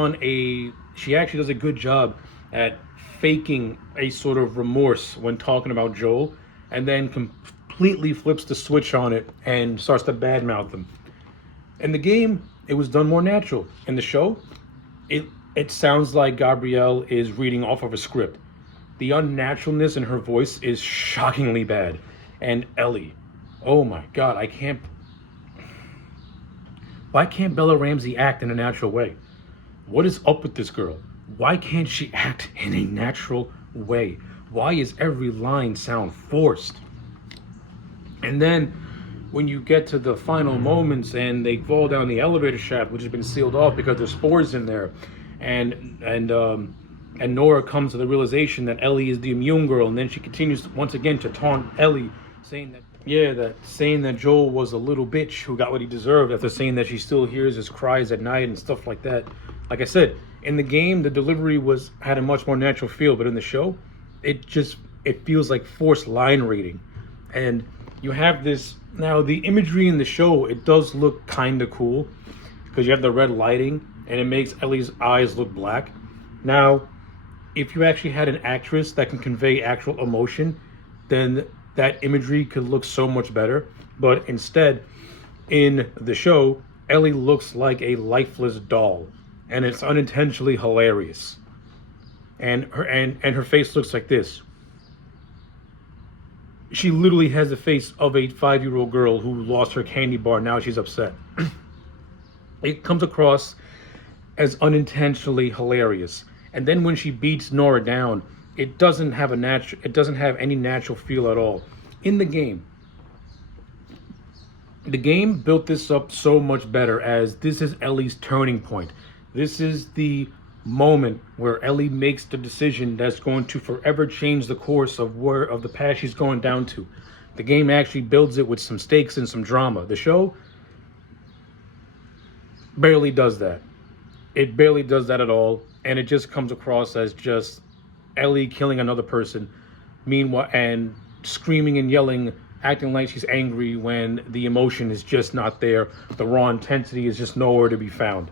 a good job at faking a sort of remorse when talking about Joel, and then completely flips the switch on it and starts to badmouth him. In the game, it was done more natural. In the show, it sounds like Gabrielle is reading off of a script. The unnaturalness in her voice is shockingly bad. And Ellie, oh my god, why can't Bella Ramsey act in a natural way? What is up with this girl? Why can't she act in a natural way? Why is every line sound forced? And then when you get to the final moments and they fall down the elevator shaft, which has been sealed off because there's spores in there, and Nora comes to the realization that Ellie is the immune girl, and then she continues once again to taunt Ellie, saying that Yeah, that saying that Joel was a little bitch who got what he deserved after saying that she still hears his cries at night and stuff like that. Like I said, in the game, the delivery was had a much more natural feel, but in the show, it just it feels like forced line reading. And you have this now the imagery in the show, it does look kind of cool because you have the red lighting and it makes Ellie's eyes look black. Now, if you actually had an actress that can convey actual emotion, then that imagery could look so much better. But instead, in the show, Ellie looks like a lifeless doll, and it's unintentionally hilarious. And her face looks like this. She literally has the face of a 5-year-old girl who lost her candy bar. Now she's upset. It comes across as unintentionally hilarious. And then when she beats Nora down, it doesn't have any natural feel at all. In the game built this up so much better as this is Ellie's turning point. This is the moment where Ellie makes the decision that's going to forever change the course of the path she's going down to. The game actually builds it with some stakes and some drama. The show barely does that. It barely does that at all, and it just comes across as just Ellie killing another person, meanwhile, and screaming and yelling, acting like she's angry when the emotion is just not there. The raw intensity is just nowhere to be found.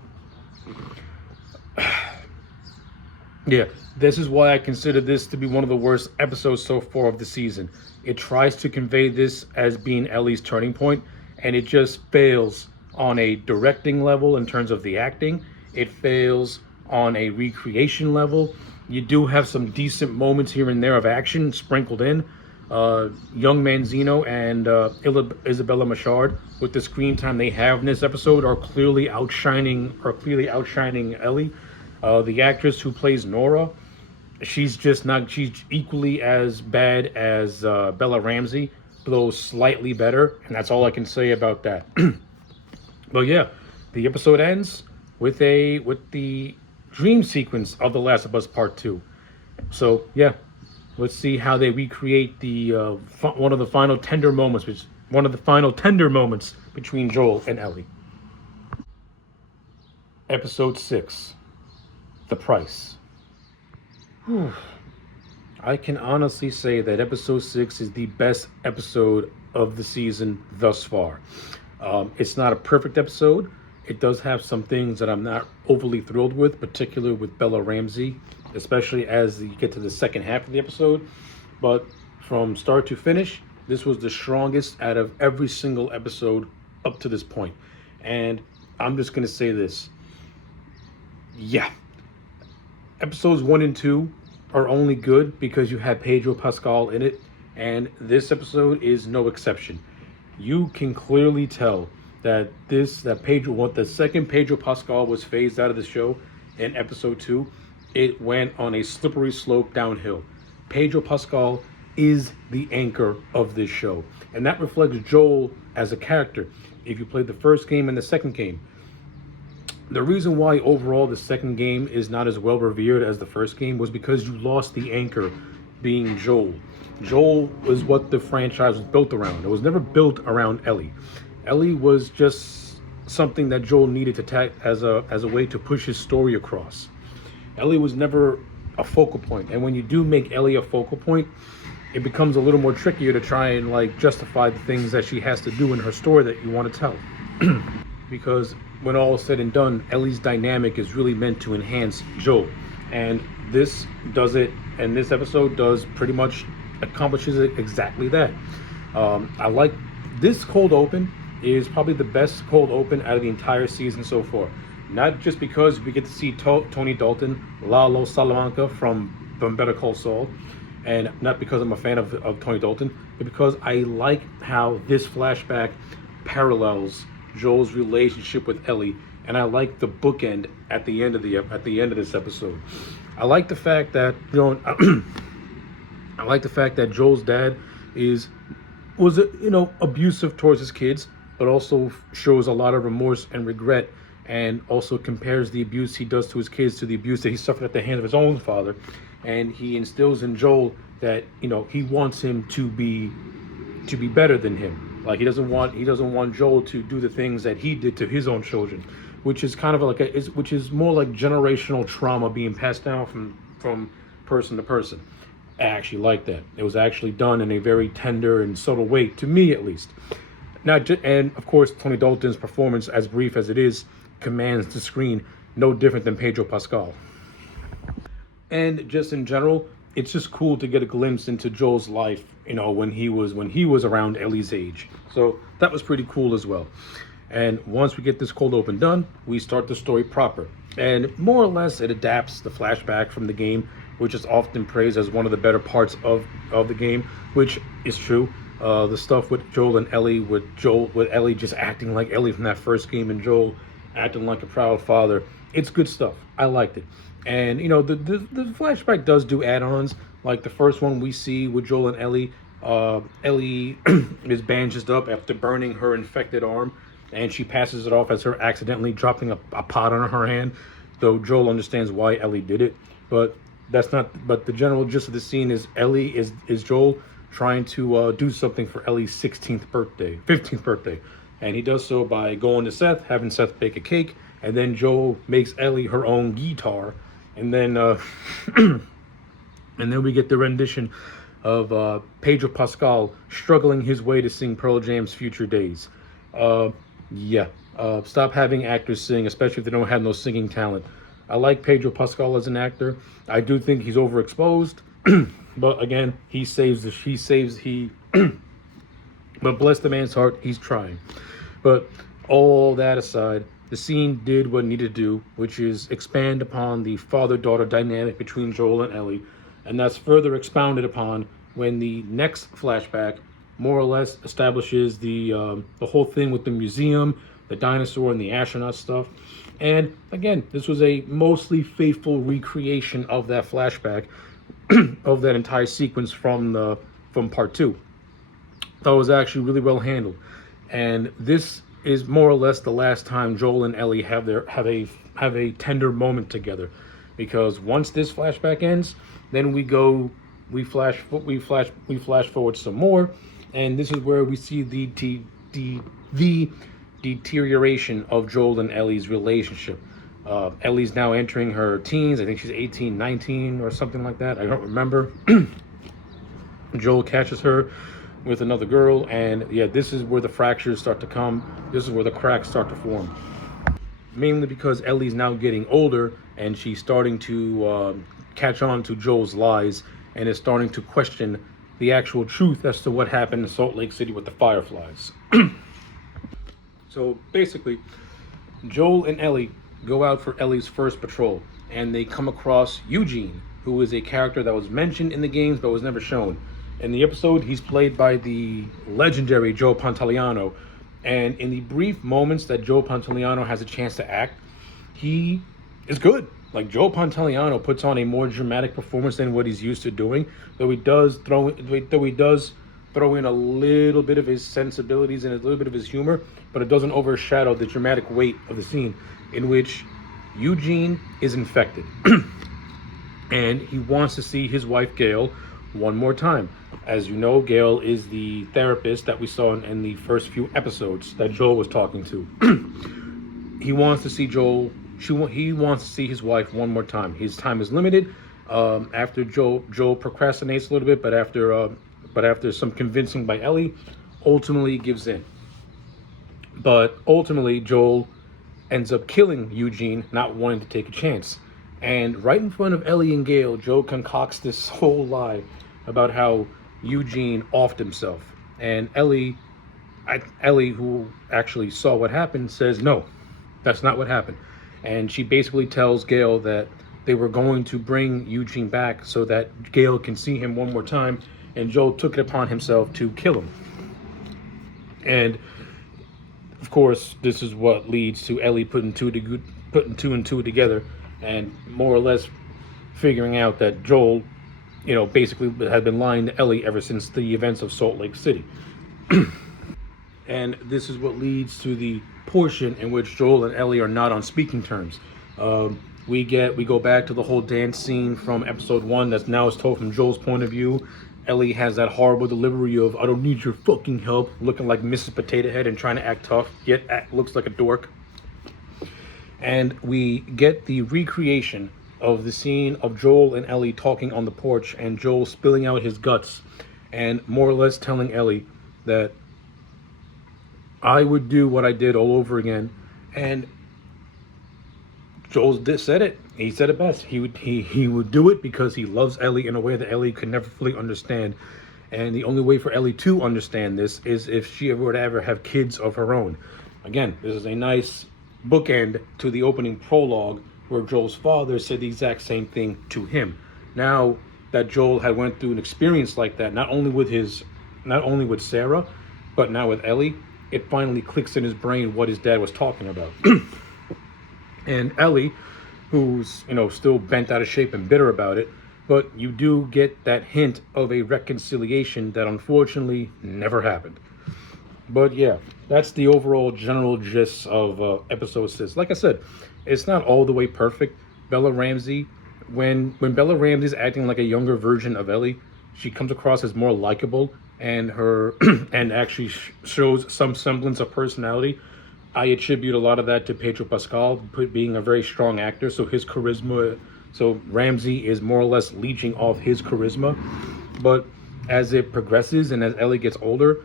Yeah, this is why I consider this to be one of the worst episodes so far of the season. It tries to convey this as being Ellie's turning point, and it just fails on a directing level in terms of the acting. It fails on a recreation level. You do have some decent moments here and there of action sprinkled in. Young Manzino and Isabella Machard, with the screen time they have in this episode, are clearly outshining Ellie. The actress who plays Nora, she's just not. She's equally as bad as Bella Ramsey, though slightly better, and that's all I can say about that. But yeah, the episode ends with the dream sequence of The Last of Us Part 2. So yeah, let's see how they recreate the one of the final tender moments, between Joel and Ellie. Episode 6, The Price. Whew. I can honestly say that episode 6 is the best episode of the season thus far. It's not a perfect episode. It does have some things that I'm not overly thrilled with, particularly with Bella Ramsey, especially as you get to the second half of the episode. But from start to finish, this was the strongest out of every single episode up to this point. And I'm just going to say this. Yeah. Episodes 1 and 2 are only good because you have Pedro Pascal in it, and this episode is no exception. You can clearly tell that the second Pedro Pascal was phased out of the show in episode 2, it went on a slippery slope downhill. Pedro Pascal is the anchor of this show, and that reflects Joel as a character. If you played the first game and the second game, the reason why overall the second game is not as well revered as the first game was because you lost the anchor being Joel. Joel was what the franchise was built around. It was never built around Ellie. Ellie was just something that Joel needed to as a way to push his story across. Ellie was never a focal point, and when you do make Ellie a focal point, it becomes a little more trickier to try and like justify the things that she has to do in her story that you want to tell. Because when all is said and done, Ellie's dynamic is really meant to enhance Joel, and this does it. And this episode does pretty much accomplishes it exactly that. I like this cold open is probably the best cold open out of the entire season so far. Not just because we get to see Tony Dalton, Lalo Salamanca from Better Call Saul, and not because I'm a fan of Tony Dalton, but because I like how this flashback parallels Joel's relationship with Ellie, and I like the bookend at the end of this episode. I like the fact that I like the fact that Joel's dad was abusive towards his kids, but also shows a lot of remorse and regret, and also compares the abuse he does to his kids to the abuse that he suffered at the hands of his own father. And he instills in Joel that he wants him to be to be better than him. Like he doesn't want Joel to do the things that he did to his own children, which is kind of like which is more like generational trauma being passed down from person to person. I actually like that. It was actually done in a very tender and subtle way, to me at least. And of course, Tony Dalton's performance, as brief as it is, commands the screen no different than Pedro Pascal. And just in general, it's just cool to get a glimpse into Joel's life, when he was around Ellie's age. So that was pretty cool as well. And once we get this cold open done, we start the story proper. And more or less, it adapts the flashback from the game, which is often praised as one of the better parts of the game, which is true. The stuff with Joel and Ellie, with Ellie just acting like Ellie from that first game, and Joel acting like a proud father. It's good stuff. I liked it. And the flashback does do add-ons, like the first one we see with Joel and Ellie. Ellie is bandaged up after burning her infected arm, and she passes it off as her accidentally dropping a pot on her hand. Though Joel understands why Ellie did it, but the general gist of the scene is Ellie is Joel trying to do something for Ellie's 15th birthday, and he does so by going to Seth, having Seth bake a cake, and then Joel makes Ellie her own guitar, and then and then we get the rendition of Pedro Pascal struggling his way to sing Pearl Jam's Future Days. Stop having actors sing, especially if they don't have no singing talent. I like Pedro Pascal as an actor. I do think he's overexposed, but again, but bless the man's heart, he's trying. But all that aside, the scene did what it needed to do, which is expand upon the father-daughter dynamic between Joel and Ellie, and that's further expounded upon when the next flashback more or less establishes the whole thing with the museum, the dinosaur, and the astronaut stuff. And again, this was a mostly faithful recreation of that flashback, of that entire sequence from part 2. That was actually really well handled. And this is more or less the last time Joel and Ellie have a tender moment together, because once this flashback ends, then we flash forward some more, and this is where we see the deterioration of Joel and Ellie's relationship. Ellie's now entering her teens. I think she's 18, 19 or something like that. I don't remember. Joel catches her with another girl, and this is where the fractures start to come. This is where the cracks start to form. Mainly because Ellie's now getting older, and she's starting to catch on to Joel's lies, and is starting to question the actual truth as to what happened in Salt Lake City with the Fireflies. So basically, Joel and Ellie go out for Ellie's first patrol, and they come across Eugene, who is a character that was mentioned in the games but was never shown. In the episode, he's played by the legendary Joe Pantoliano, and in the brief moments that Joe Pantoliano has a chance to act, he is good. Like, Joe Pantoliano puts on a more dramatic performance than what he's used to doing, though he does throw in a little bit of his sensibilities and a little bit of his humor, but it doesn't overshadow the dramatic weight of the scene in which Eugene is infected. And he wants to see his wife, Gail, one more time. As you know, Gail is the therapist that we saw in the first few episodes that Joel was talking to. He wants to see he wants to see his wife one more time. His time is limited. After Joel procrastinates a little bit, but after some convincing by Ellie, ultimately gives in. But ultimately, Joel ends up killing Eugene, not wanting to take a chance. And right in front of Ellie and Gail, Joe concocts this whole lie about how Eugene offed himself. And Ellie, who actually saw what happened, says, no, that's not what happened. And she basically tells Gail that they were going to bring Eugene back so that Gail can see him one more time, and Joel took it upon himself to kill him. And of course, this is what leads to Ellie putting two and two together, and more or less figuring out that Joel, basically had been lying to Ellie ever since the events of Salt Lake City. And this is what leads to the portion in which Joel and Ellie are not on speaking terms. We go back to the whole dance scene from episode 1 that now is told from Joel's point of view, Ellie has that horrible delivery of "I don't need your fucking help," looking like Mrs. Potato Head and trying to act tough, yet looks like a dork. And we get the recreation of the scene of Joel and Ellie talking on the porch, and Joel spilling out his guts and more or less telling Ellie that I would do what I did all over again. And Joel said it. He said it best. He would do it because he loves Ellie in a way that Ellie could never fully understand. And the only way for Ellie to understand this is if she ever would ever have kids of her own. Again, this is a nice bookend to the opening prologue where Joel's father said the exact same thing to him. Now that Joel had went through an experience like that, not only with Sarah, but now with Ellie, it finally clicks in his brain what his dad was talking about. And Ellie, who's still bent out of shape and bitter about it, but you do get that hint of a reconciliation that unfortunately never happened. But yeah, that's the overall general gist of episode 6. Like I said, it's not all the way perfect. Bella Ramsey, when Bella Ramsey's acting like a younger version of Ellie, she comes across as more likable, and her and actually shows some semblance of personality. I attribute a lot of that to Pedro Pascal being a very strong actor, so his charisma. So Ramsey is more or less leeching off his charisma. But as it progresses and as Ellie gets older,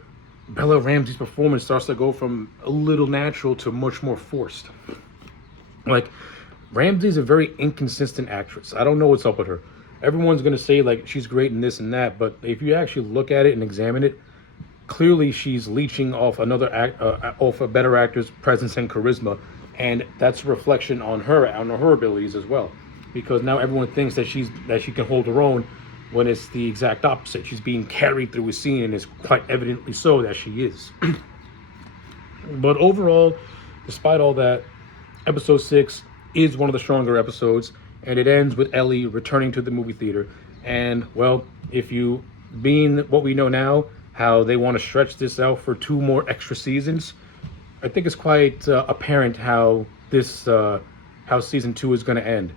Bella Ramsey's performance starts to go from a little natural to much more forced. Like, Ramsey's a very inconsistent actress. I don't know what's up with her. Everyone's going to say, like, she's great in this and that, but if you actually look at it and examine it, clearly she's leeching off off a better actor's presence and charisma, and that's a reflection on her abilities as well. Because now everyone thinks that she can hold her own, when it's the exact opposite. She's being carried through a scene, and it's quite evidently so that she is. But overall, despite all that, episode 6 is one of the stronger episodes, and it ends with Ellie returning to the movie theater. And, well, if you, being what we know now, how they want to stretch this out for 2 more extra seasons, I think it's quite apparent how how season 2 is going to end.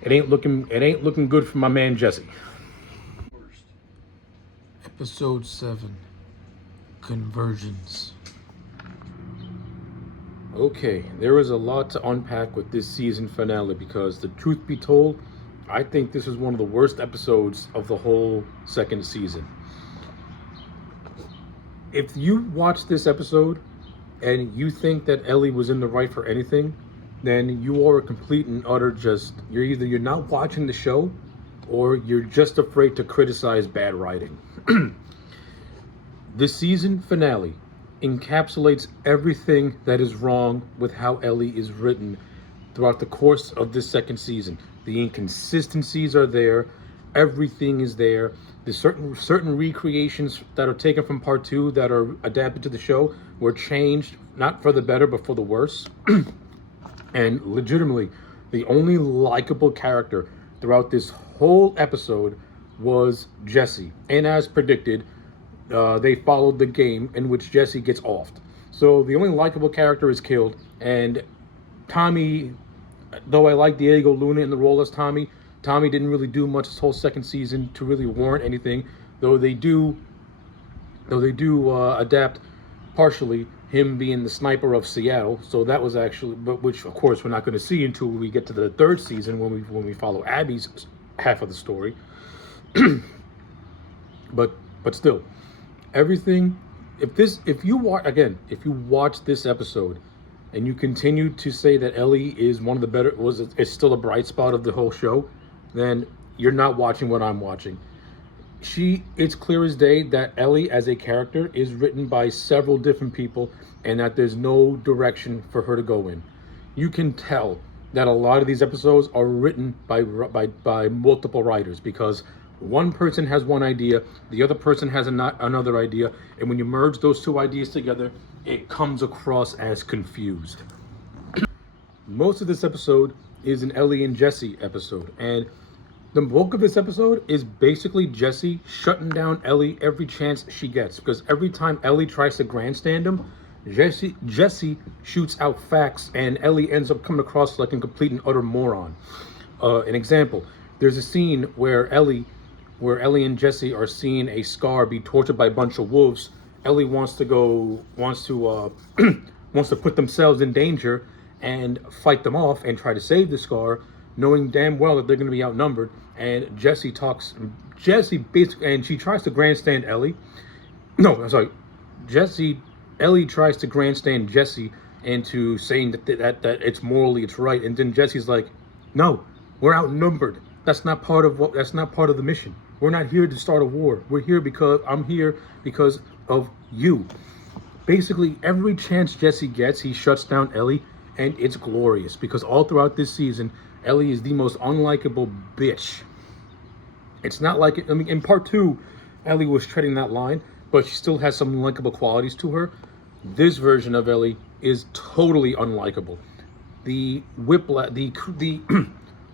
It ain't looking good for my man Jesse. Episode 7, Convergence. Okay, there is a lot to unpack with this season finale, because the truth be told, I think this is one of the worst episodes of the whole second season. If you watch this episode and you think that Ellie was in the right for anything, then you are a complete and utter you're not watching the show, or you're just afraid to criticize bad writing. The season finale encapsulates everything that is wrong with how Ellie is written throughout the course of this second season. The inconsistencies are there, everything is there. The certain recreations that are taken from part 2 that are adapted to the show were changed, not for the better, but for the worse. And legitimately, the only likable character throughout this whole episode was Jesse. And as predicted, they followed the game in which Jesse gets offed. So the only likable character is killed, and Tommy, though I like Diego Luna in the role as Tommy didn't really do much this whole second season to really warrant anything, though they do adapt partially him being the sniper of Seattle. So that was actually, but which of course we're not going to see until we get to the third season when we follow Abby's half of the story. but still, everything. If you watch this episode and you continue to say that Ellie is one of the better, is still a bright spot of the whole show, then you're not watching what I'm watching. It's clear as day that Ellie as a character is written by several different people, and that there's no direction for her to go in. You can tell that a lot of these episodes are written by multiple writers, because one person has one idea, the other person has another idea, and when you merge those 2 ideas together, it comes across as confused. Most of this episode is an Ellie and Jesse episode, and the bulk of this episode is basically Jesse shutting down Ellie every chance she gets, because every time Ellie tries to grandstand him, Jesse shoots out facts, and Ellie ends up coming across like a complete and utter moron. An example, there's a scene where Ellie where Ellie and Jesse are seeing a Scar be tortured by a bunch of wolves. Ellie wants to wants to put themselves in danger and fight them off and try to save the Scar, knowing damn well that they're going to be outnumbered. And Jesse basically, and she tries to grandstand Ellie. No, I'm sorry. Ellie tries to grandstand Jesse into saying that it's morally it's right, and then Jesse's like, "No, we're outnumbered. That's not part of the mission. We're not here to start a war. I'm here because of you." Basically, every chance Jesse gets, he shuts down Ellie, and it's glorious because all throughout this season, Ellie is the most unlikable bitch. It's not like it. I mean, in part 2, Ellie was treading that line, but she still has some likable qualities to her. This version of Ellie is totally unlikable. The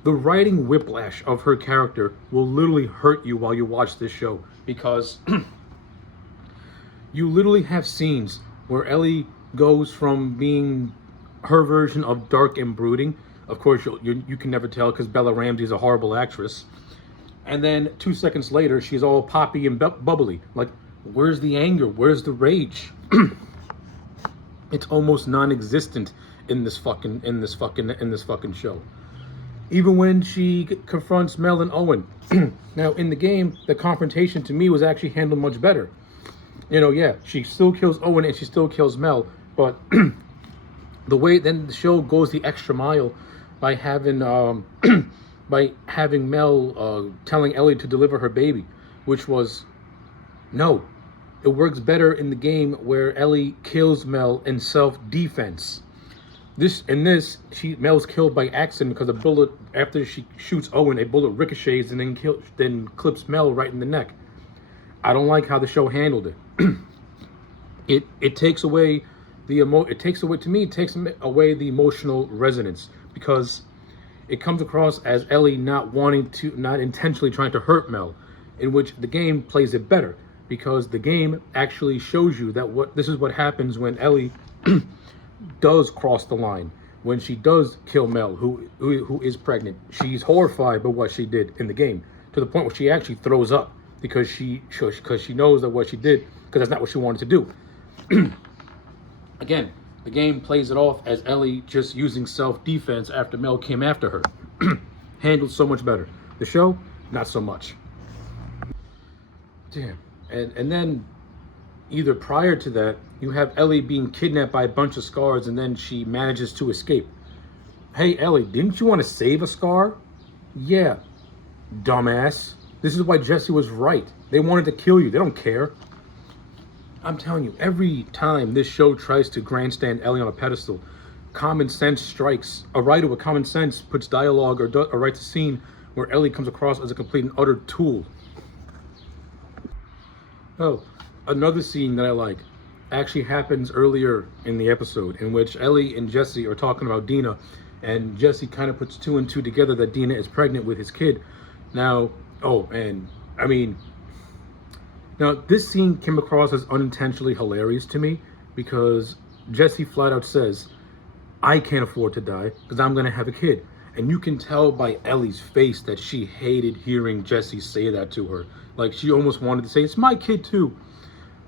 the writing whiplash of her character will literally hurt you while you watch this show, because you literally have scenes where Ellie goes from being her version of dark and brooding. Of course, you can never tell because Bella Ramsey is a horrible actress. And then 2 seconds later, she's all poppy and bubbly. Like, where's the anger? Where's the rage? It's almost non-existent in this fucking show. Even when she confronts Mel and Owen. Now, in the game, the confrontation to me was actually handled much better. You know, yeah, she still kills Owen and she still kills Mel, but the way then the show goes the extra mile by having Mel telling Ellie to deliver her baby, which was no. It works better in the game where Ellie kills Mel in self-defense. Mel's killed by accident because a bullet, after she shoots Owen, a bullet ricochets and then clips Mel right in the neck. I don't like how the show handled it. It takes away the emotional resonance, because it comes across as Ellie not intentionally trying to hurt Mel, in which the game plays it better, because the game actually shows you that this is what happens when Ellie does cross the line, when she does kill Mel, who is pregnant. She's horrified by what she did in the game, to the point where she actually throws up because she knows that what she did, because that's not what she wanted to do. Again, the game plays it off as Ellie just using self-defense after Mel came after her. Handled so much better. The show, not so much. Damn. And then, either prior to that, you have Ellie being kidnapped by a bunch of Scars, and then she manages to escape. Hey, Ellie, didn't you want to save a Scar? Yeah, dumbass. This is why Jesse was right. They wanted to kill you. They don't care. I'm telling you, every time this show tries to grandstand Ellie on a pedestal, common sense strikes. A writer with common sense puts dialogue or writes a scene where Ellie comes across as a complete and utter tool. Oh, another scene that I like actually happens earlier in the episode, in which Ellie and Jesse are talking about Dina, and Jesse kind of puts 2 and 2 together that Dina is pregnant with his kid. Now, this scene came across as unintentionally hilarious to me, because Jesse flat out says, "I can't afford to die because I'm going to have a kid." And you can tell by Ellie's face that she hated hearing Jesse say that to her. Like, she almost wanted to say, "It's my kid too."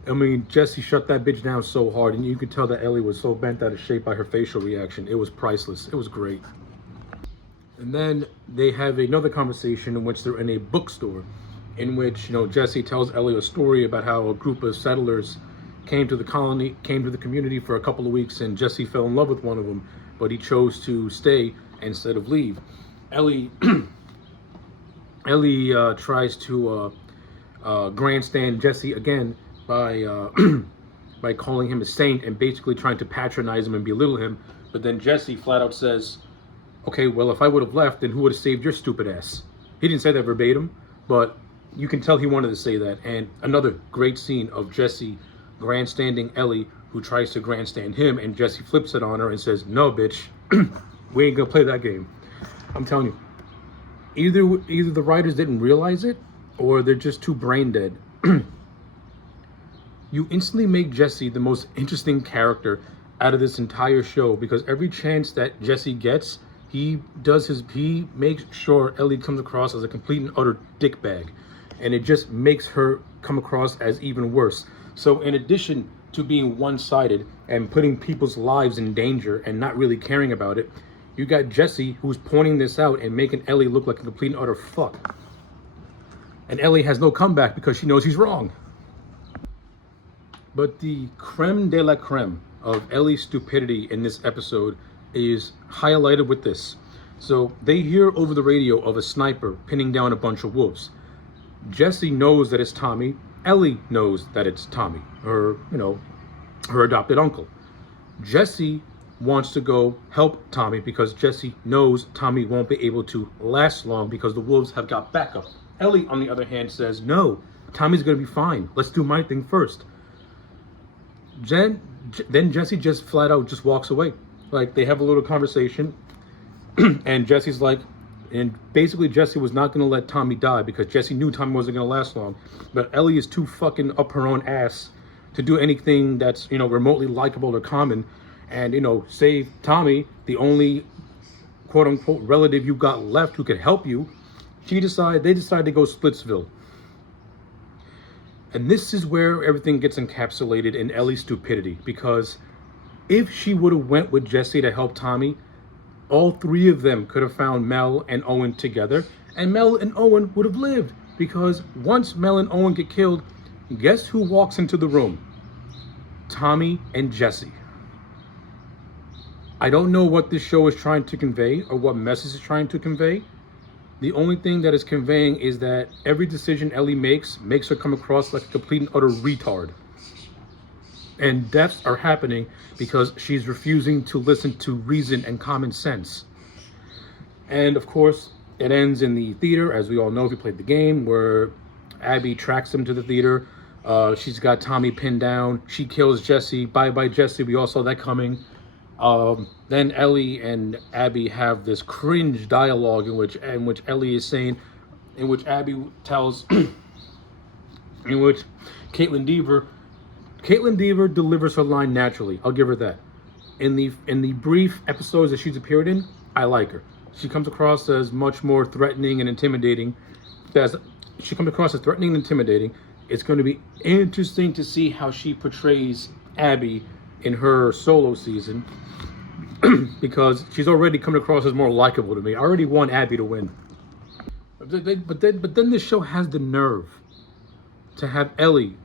I mean, Jesse shut that bitch down so hard, and you could tell that Ellie was so bent out of shape by her facial reaction. It was priceless. It was great. And then they have another conversation in which they're in a bookstore, in which, Jesse tells Ellie a story about how a group of settlers came to the community for a couple of weeks, and Jesse fell in love with one of them, but he chose to stay instead of leave. Ellie tries to grandstand Jesse again by by calling him a saint and basically trying to patronize him and belittle him. But then Jesse flat out says, "Okay, well, if I would have left, then who would have saved your stupid ass?" He didn't say that verbatim, but you can tell he wanted to say that. And another great scene of Jesse grandstanding Ellie, who tries to grandstand him, and Jesse flips it on her and says, "No, bitch, we ain't gonna play that game." I'm telling you, either the writers didn't realize it, or they're just too brain dead. You instantly make Jesse the most interesting character out of this entire show, because every chance that Jesse gets, he makes sure Ellie comes across as a complete and utter dickbag. and it just makes her come across as even worse. So in addition to being one-sided and putting people's lives in danger and not really caring about it, you got Jesse who's pointing this out and making Ellie look like a complete and utter fuck. And Ellie has no comeback because she knows he's wrong. But the creme de la creme of Ellie's stupidity in this episode is highlighted with this. So they hear over the radio of a sniper pinning down a bunch of wolves. Jesse knows that it's Tommy. Ellie knows that it's Tommy, her adopted uncle. Jesse wants to go help Tommy because Jesse knows Tommy won't be able to last long because the wolves have got backup. Ellie, on the other hand, says, no, Tommy's going to be fine. Let's do my thing first. Then Jesse just flat out just walks away. Like, they have a little conversation, and Jesse's like, and basically Jesse was not going to let Tommy die because Jesse knew Tommy wasn't going to last long. But Ellie is too fucking up her own ass to do anything that's, remotely likable or common and, save Tommy, the only quote unquote relative you got left who could help you. They decided to go Splitsville. And this is where everything gets encapsulated in Ellie's stupidity, because if she would have went with Jesse to help Tommy, all three of them could have found Mel and Owen together, and Mel and Owen would have lived, because once Mel and Owen get killed, guess who walks into the room? Tommy and Jesse. I don't know what this show is trying to convey or what message it's trying to convey. The only thing that it's conveying is that every decision Ellie makes her come across like a complete and utter retard. And deaths are happening because she's refusing to listen to reason and common sense. And of course, it ends in the theater, as we all know if you played the game, where Abby tracks them to the theater. She's got Tommy pinned down. She kills Jesse. Bye-bye, Jesse. We all saw that coming. Then Ellie and Abby have this cringe dialogue in which Ellie is saying, in which Abby tells, in which Caitlin Deaver delivers her line naturally. I'll give her that. In the brief episodes that she's appeared in, I like her. She comes across as much more threatening and intimidating. It's going to be interesting to see how she portrays Abby in her solo season, because she's already coming across as more likable to me. I already want Abby to win. But then this show has the nerve to have Ellie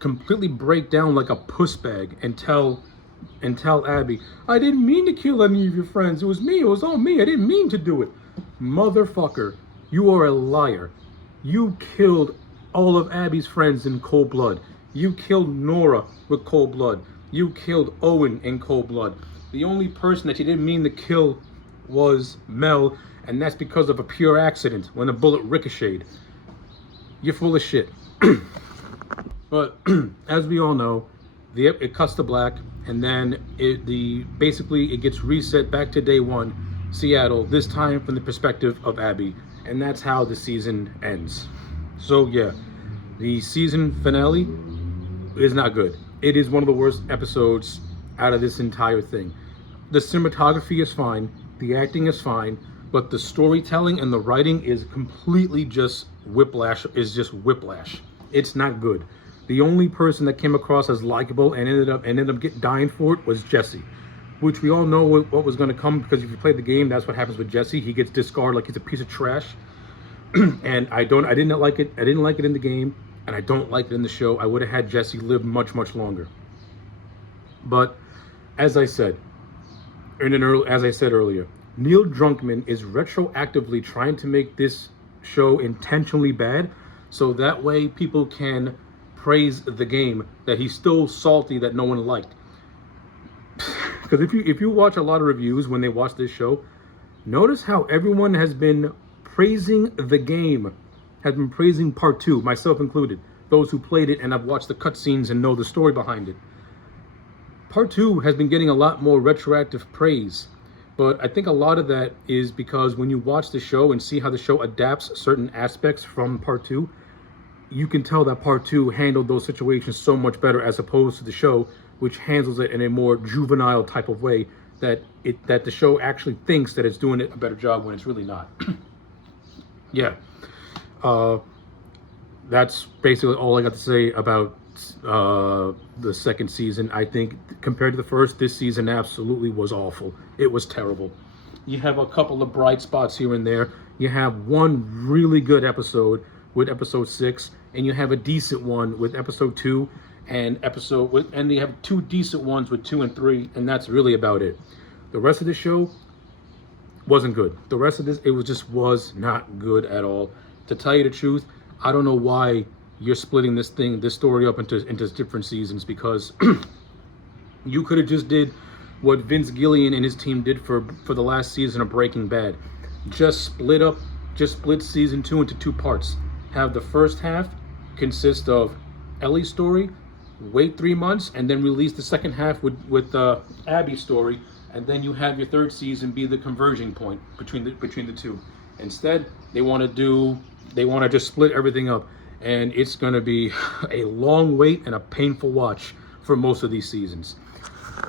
completely break down like a puss bag and tell Abby, I didn't mean to kill any of your friends. It was me. It was all me. I didn't mean to do it. Motherfucker, you are a liar. You killed all of Abby's friends in cold blood. You killed Nora with cold blood. You killed Owen in cold blood. The only person that you didn't mean to kill was Mel, and that's because of a pure accident when a bullet ricocheted. You're full of shit. But as we all know, it cuts to black, and then basically it gets reset back to day one, Seattle, this time from the perspective of Abby, and that's how the season ends. So yeah, the season finale is not good. It is one of the worst episodes out of this entire thing. The cinematography is fine, the acting is fine, but the storytelling and the writing is completely just whiplash. It's not good. The only person that came across as likable and ended up dying for it was Jesse, which we all know what was going to come, because if you play the game, that's what happens with Jesse. He gets discarded like he's a piece of trash. And I didn't like it. I didn't like it in the game, and I don't like it in the show. I would have had Jesse live much, much longer. But as I said earlier, Neil Druckmann is retroactively trying to make this show intentionally bad, so that way people can praise the game that he's still salty that no one liked. Because if you watch a lot of reviews when they watch this show, notice how everyone has been praising the game, has been praising part 2, myself included, those who played it and have watched the cutscenes and know the story behind it. Part 2 has been getting a lot more retroactive praise, but I think a lot of that is because when you watch the show and see how the show adapts certain aspects from part 2, you can tell that part 2 handled those situations so much better as opposed to the show, which handles it in a more juvenile type of way, that the show actually thinks that it's doing a better job when it's really not. Yeah. that's basically all I got to say about the second season. I think compared to the first, this season absolutely was awful. It was terrible. You have a couple of bright spots here and there. You have one really good episode with episode 6, and you have a decent one with episode 2, and you have 2 decent ones with 2 and 3, and that's really about it. The rest of the show wasn't good. The rest of this, it was not good at all. To tell you the truth, I don't know why you're splitting this story up into different seasons, because you could have just did what Vince Gilligan and his team did for the last season of Breaking Bad. Just split season 2 into 2 parts. Have the first half consist of Ellie's story, wait 3 months, and then release the second half with Abby's story, and then you have your third season be the converging point between the two. Instead, they want to just split everything up, and it's going to be a long wait and a painful watch for most of these seasons.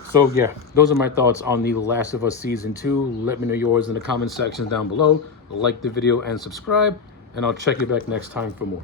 So yeah, those are my thoughts on The Last of Us Season 2. Let me know yours in the comment sections down below. Like the video and subscribe, and I'll check you back next time for more.